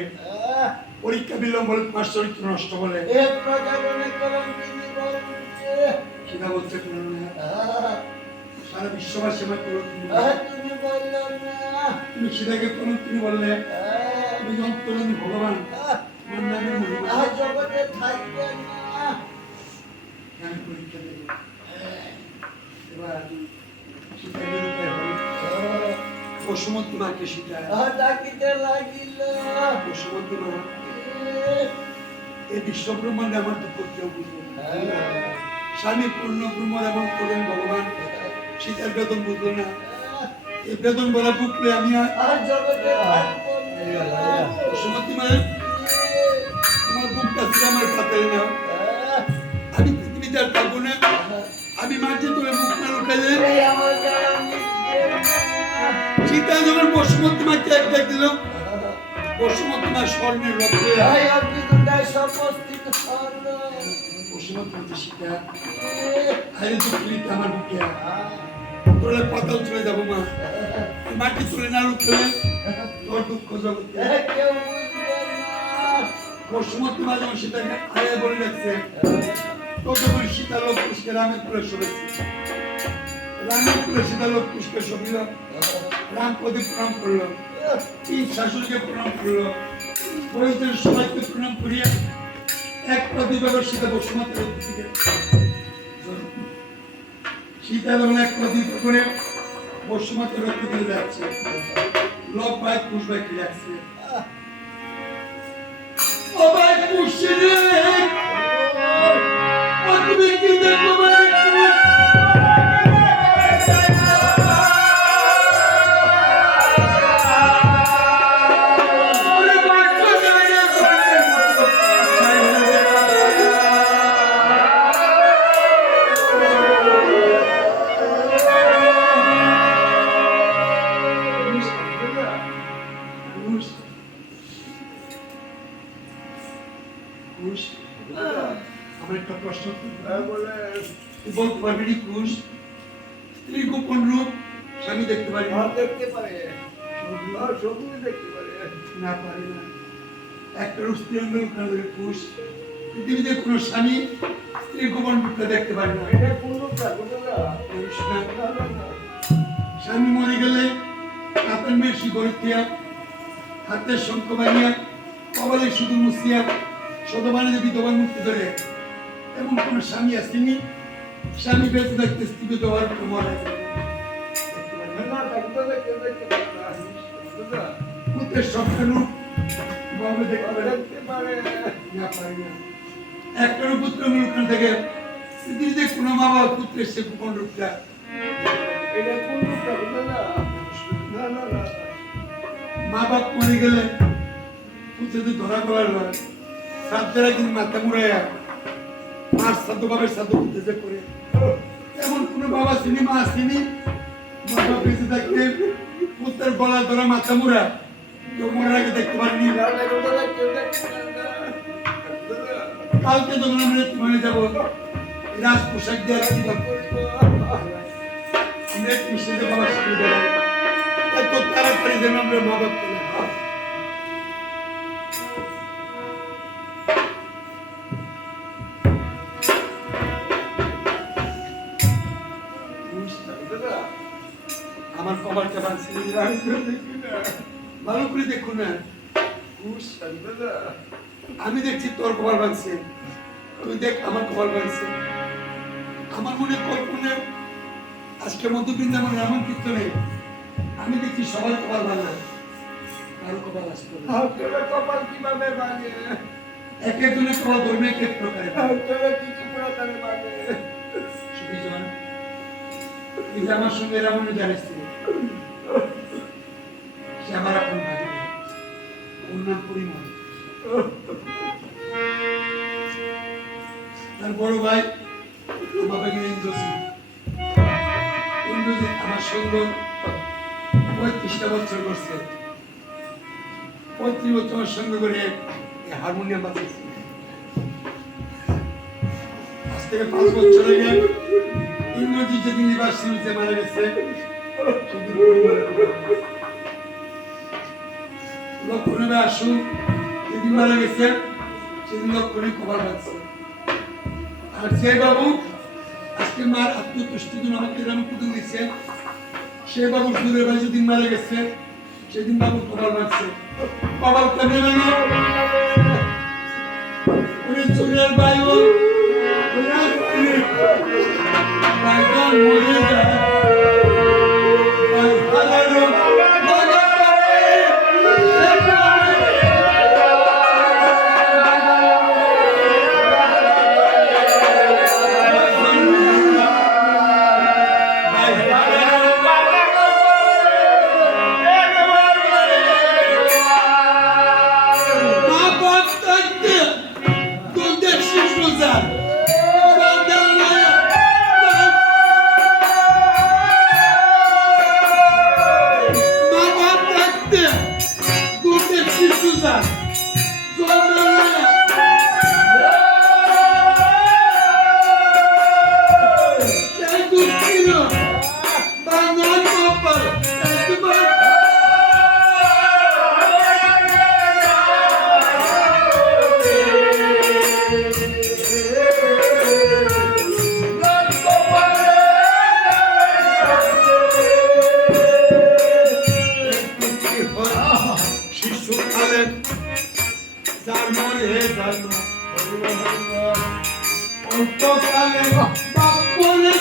পরীক্ষা বিলম্ব হলে তোমার চরিত্র নষ্ট বলে এ প্রজাগণে করম তিনি বলছে সেটা বলছে সারা বিশ্ববাসী আমার করুন তুমি বললো না তুমি সেটাকে করুন তুমি বললে তুমি যখন করুন ভগবান তোমার নামের মহিমা জগতে থাকবে না আমি পরীক্ষা দেব এবার সীতাদের উপায় হল বসুমতী মাকে শিখায় ডাকিতে লাগিল বসুমতী মা এই বিশ্ব ব্রহ্মাণ্ডে আমার দুঃখ কেউ বুঝবে না স্বামী পূর্ণ ব্রহ্ম এবং করেন ভগবান সীতার বেতন বুঝলো না এই বেতন বলা বুকলে আমি আর জগতে থাকবো বসুমতী মা তোমার বুকটা ছিল আমার পাতালে নাও আমি পৃথিবীতে আর থাকবো না আমি মাটি তুলে মুখ না লুকালে আমার যারা সীতা যখন বসুমতী মাকে এক ডাক দিল বসুমতী মা স্বর্ণের রথে বসুমতী মাকে সীতা আরে দুঃখিত আমার বুকে তোলে পাতাল চলে যাবো মা মাটি তুলে না লুকালে তোর দুঃখ জগতে বসুমতী মা যখন সীতাকে আয়া বলে রাখছে তখন সীতা লোক পুষ্কে রামের কুলে সরেছে রামের কুলে সীতা লোক পুষ্কে সরিল রাম পদে প্রণাম করলো তিন শাশুড়িকে প্রণাম করলো প্রয়োজনের সবাইকে প্রণাম করিয়া এক পদে ব্যবহার সীতা বসুমতীর দিকে সীতাবেলা এক প্রদীপ করে বসুমতী রক্ত দিয়ে যাচ্ছে লোক ভাই কুশ ভাই কি যাচ্ছে ও ভাই কুশ রে ও তুমি কি দেখো ভাই কুশ আমার একটা প্রশ্ন বলে তুই বলতে পারবি নি কুশ স্ত্রী গোপন রূপ স্বামী দেখতে পারি না দেখতে পারে সবুজ দেখতে পারে না পারি না একটা স্ত্রী অঙ্গ কুশ পৃথিবীতে কোনো স্বামী স্ত্রী গোপন রূপটা দেখতে পারি না এটা কোন রূপটা বুঝলা স্বামী মরে গেলে কাপড় মেশি গড়িয়া হাতের শঙ্খ বানিয়া কবলে শুধু মুসিয়া শতমানে বিধবা মুক্তি ধরে এমন কোন স্বামী আসেনি স্বামী বেঁচে থাকতে স্ত্রী বিধবার মরে পুত্রের সবটা রূপ ভাবে দেখতে পারে না পারি না একটা পুত্র মুখ থেকে পৃথিবীতে কোনো মা বাবা পুত্রের সে গোপন রূপটা এটা কোন রূপটা বুঝলা মা বাপ মরে গেলে পুত্রদের ধরা পড়ার হয় সাতটা দিন মাথা মুড়াইয়া মার সাধ্য বাবের সাধ্য পুত্রদের করে এমন কোনো বাবা চিনি মা চিনি মা বাবা বেঁচে থাকতে পুত্রের গলা ধরা মাথা মুড়া কেউ মরার আগে দেখতে পারিনি কালকে যখন আমরা মানে যাবো রাজ পোশাক দেওয়া কি আমরা মিশে বাবার সাথে যাবো এত তাড়াতাড়ি যেন আমরা মা বাপ পেলে আমার কবরটা বাঁধছে ভালো করে দেখুন না আমি দেখছি তোর কবর বাঁধছে তুই দেখ আমার কবর বাঁধছে আমার মনে কল্পনা আজকে মধ্যে বৃন্দাবন এমন কীর্তনে আমি দেখছি সবাই কবর বাঁধা কারো কবর আসতো কপাল কিভাবে বাঁধে এক একজনের কবর ধর্মে এক এক প্রকারে কিছু প্রকারে বাঁধে সুবিজন এই যে আমার সঙ্গে এমন জানিস সে আমার আপন ভাবি অন্য পরিমাণ তার বড় ভাই আমার ভাই ইন্দ্রজিৎ আমার সঙ্গে 35টা বছর করছে 35 বছর আমার সঙ্গে করে হারমোনিয়াম বাজাইছি আজ থেকে 5 বছর আগে ইন্দ্রজিৎ যেদিন ইউনিভার্সিটিতে মারা গেছে লক্ষণে আসুন যেদিন মারা গেছে সেদিন লক্ষণে কবর বাঁধছে আর যে বাবু আজকে মার আত্মতুষ্টির জন্য আমাকে এরকম পুতুল দিচ্ছে সে বাবু সুরের ভাই যেদিন মারা গেছে সেদিন বাবু কবর বাঁধছে কবর কেমন উনি সুরের ভাই মরে যায় অল্পকালে বাপ বলে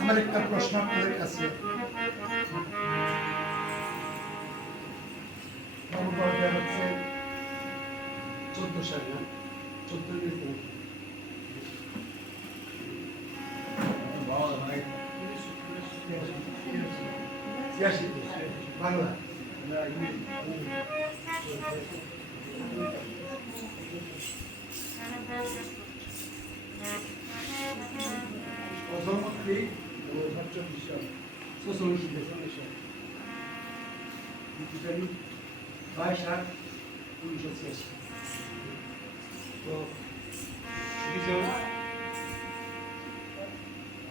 আমার একটা প্রশ্ন আপনাদের কাছে, হচ্ছে 14 সাল না 14 বাংলা প্রধানমন্ত্রী 22/8/1986। তো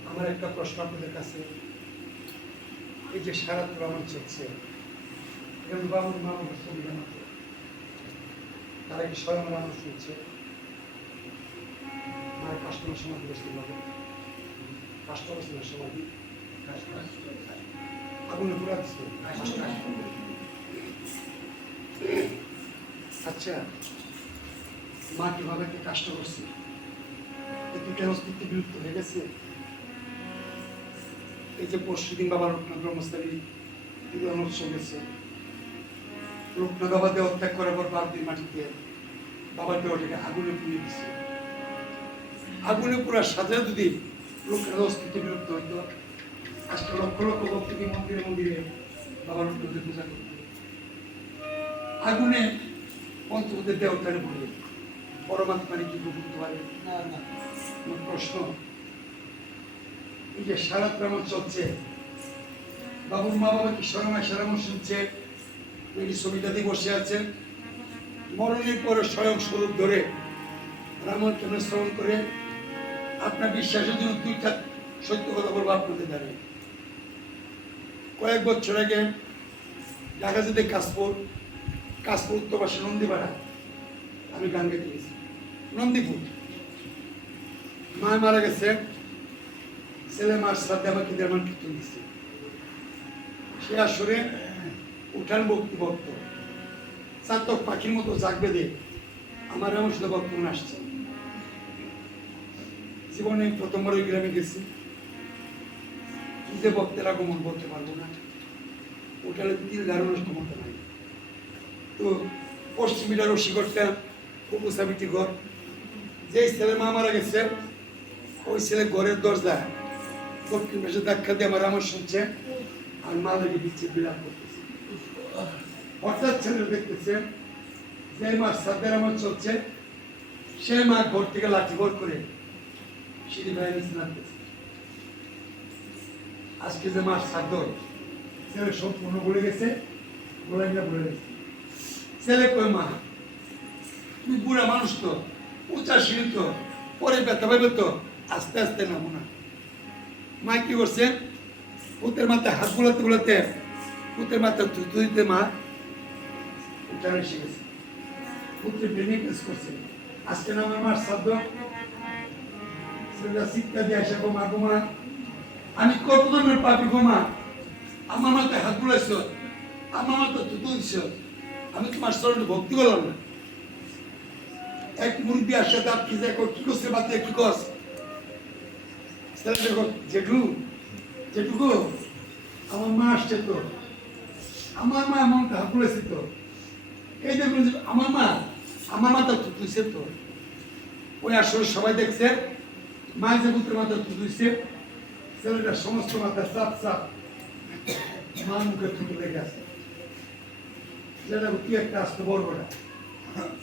আমার একটা প্রশ্ন আপনাদের কাছে, এই যে সারা ভ্রমণ চলছে, বাবুর মানুষ সংবিধান আছে, তারা কি স্বয়ং মানুষ হচ্ছে মায়ের কাস্টমার সমাজ ব্যস্ত হবে কষ্ট করছে না সবাই আগুনে পুরা দিচ্ছে আচ্ছা মা কিভাবে একটা কষ্ট করছে একটু কেন অস্তিত্ব বিলুপ্ত হয়ে গেছে এই যে পরশুদিন বাবার লোকনাথ ব্রহ্মস্থানী বিবাহ উৎসব গেছে লোকনাথ বাবা দেহ ত্যাগ করার পর বারদিন মাটিতে বাবার দেহটাকে আগুনে পুড়িয়ে দিচ্ছে আগুনে পুরা সাজা যদি লোকের অস্তিত্ব বিলুপ্ত হইতো আজকে লক্ষ লক্ষ ভক্তি মন্দিরে মন্দিরে বাবার লোকনাথের পূজা করত আগুনে পঞ্চভূতের দেহটারে পুড়িয়ে পরমাত্মারে কি করতে পারে না না আমার প্রশ্ন এই যে সারা প্রামণ চলছে বাবুর মা বাবা কি শরমায় সারামন শুনছে এই ছবিটাতে বসে আছেন মরণের পরে স্বয়ং স্বরূপ ধরে রামন কেন শ্রবণ করে আপনার বিশ্বাসের জন্য দুইটা সত্য কথা বলবো আপনাদের দ্বারে কয়েক বছর আগে ঢাকা যেতে কাশপুর উত্তর পাশে নন্দীপাড়া আমি গান গাইতে গেছি নন্দীপুর মা মারা গেছে ছেলে মার সাথে আমাকে দেড় কীর্তন দিচ্ছে সে আসরে উঠান ভক্ত চাতক পাখির মতো জাগবে দে আমার এমন শুধু বক্তব্য আসছে জীবনে প্রথমবার ওই গ্রামে গেছি কি যে বক্তের আগমন বলতে পারবো না ওটালে তিল ধারণার ক্ষমতা নাই তো পশ্চিমীরা রসিকরটা উপসাবিটি ঘর যেই ছেলে মা মারা গেছে ওই ছেলে ঘরের দরজা দক্ষিণ পাশে ধাক্কা দিয়ে আমার শুনছে আর মা লেগে দিচ্ছে বিলাপ করতেছে হঠাৎ ছেলে দেখতেছে যে মা সাদের আমার চলছে সে মা ঘর থেকে লাঠি ঘর করে সিঁড়ি বাইরে নিচে নামতেছে আজকে যে মার সাধ্য ছেলে সম্পূর্ণ বলে গেছে বলে গেছে ছেলে কই মা তুমি বুড়া মানুষ তো উঁচা সিঁড়ি তো পরে ব্যথা পাইবে তো আস্তে আস্তে নামো না মা কি করছে পুতের মাথায় হাত বুলাতে পুতের মাথা দিতে মা উঠানে এসে গেছে পুত্রের ব্রেনে কেস করছে আজকে না আমার মার সাধ্য ছেলেটা শিক্ষা দিয়ে আসে গোমা গোমা আমি কত ধরনের পাপি গোমা আমার মাথায় হাত বুলাইছ আমার মাথা তুতু দিছ আমি তোমার শরণে ভক্তি করলাম না এক মুরব্বী আসে তার কি দেখো কি করছে বাতে কি কস দেখো যেটুকু আমার মা আসছে তো আমার মা এমন হাত বুলাইছে তো এই দেখুন আমার মাথা তুলছে তো ওই আসলে সবাই দেখছে মা যে পুত্রের মাথা তুলছে ছেলেটা সমস্ত মাথা চাপ চাপ মা মুখে থুতু লেগে আছে যেটা কি একটা আসতো বড়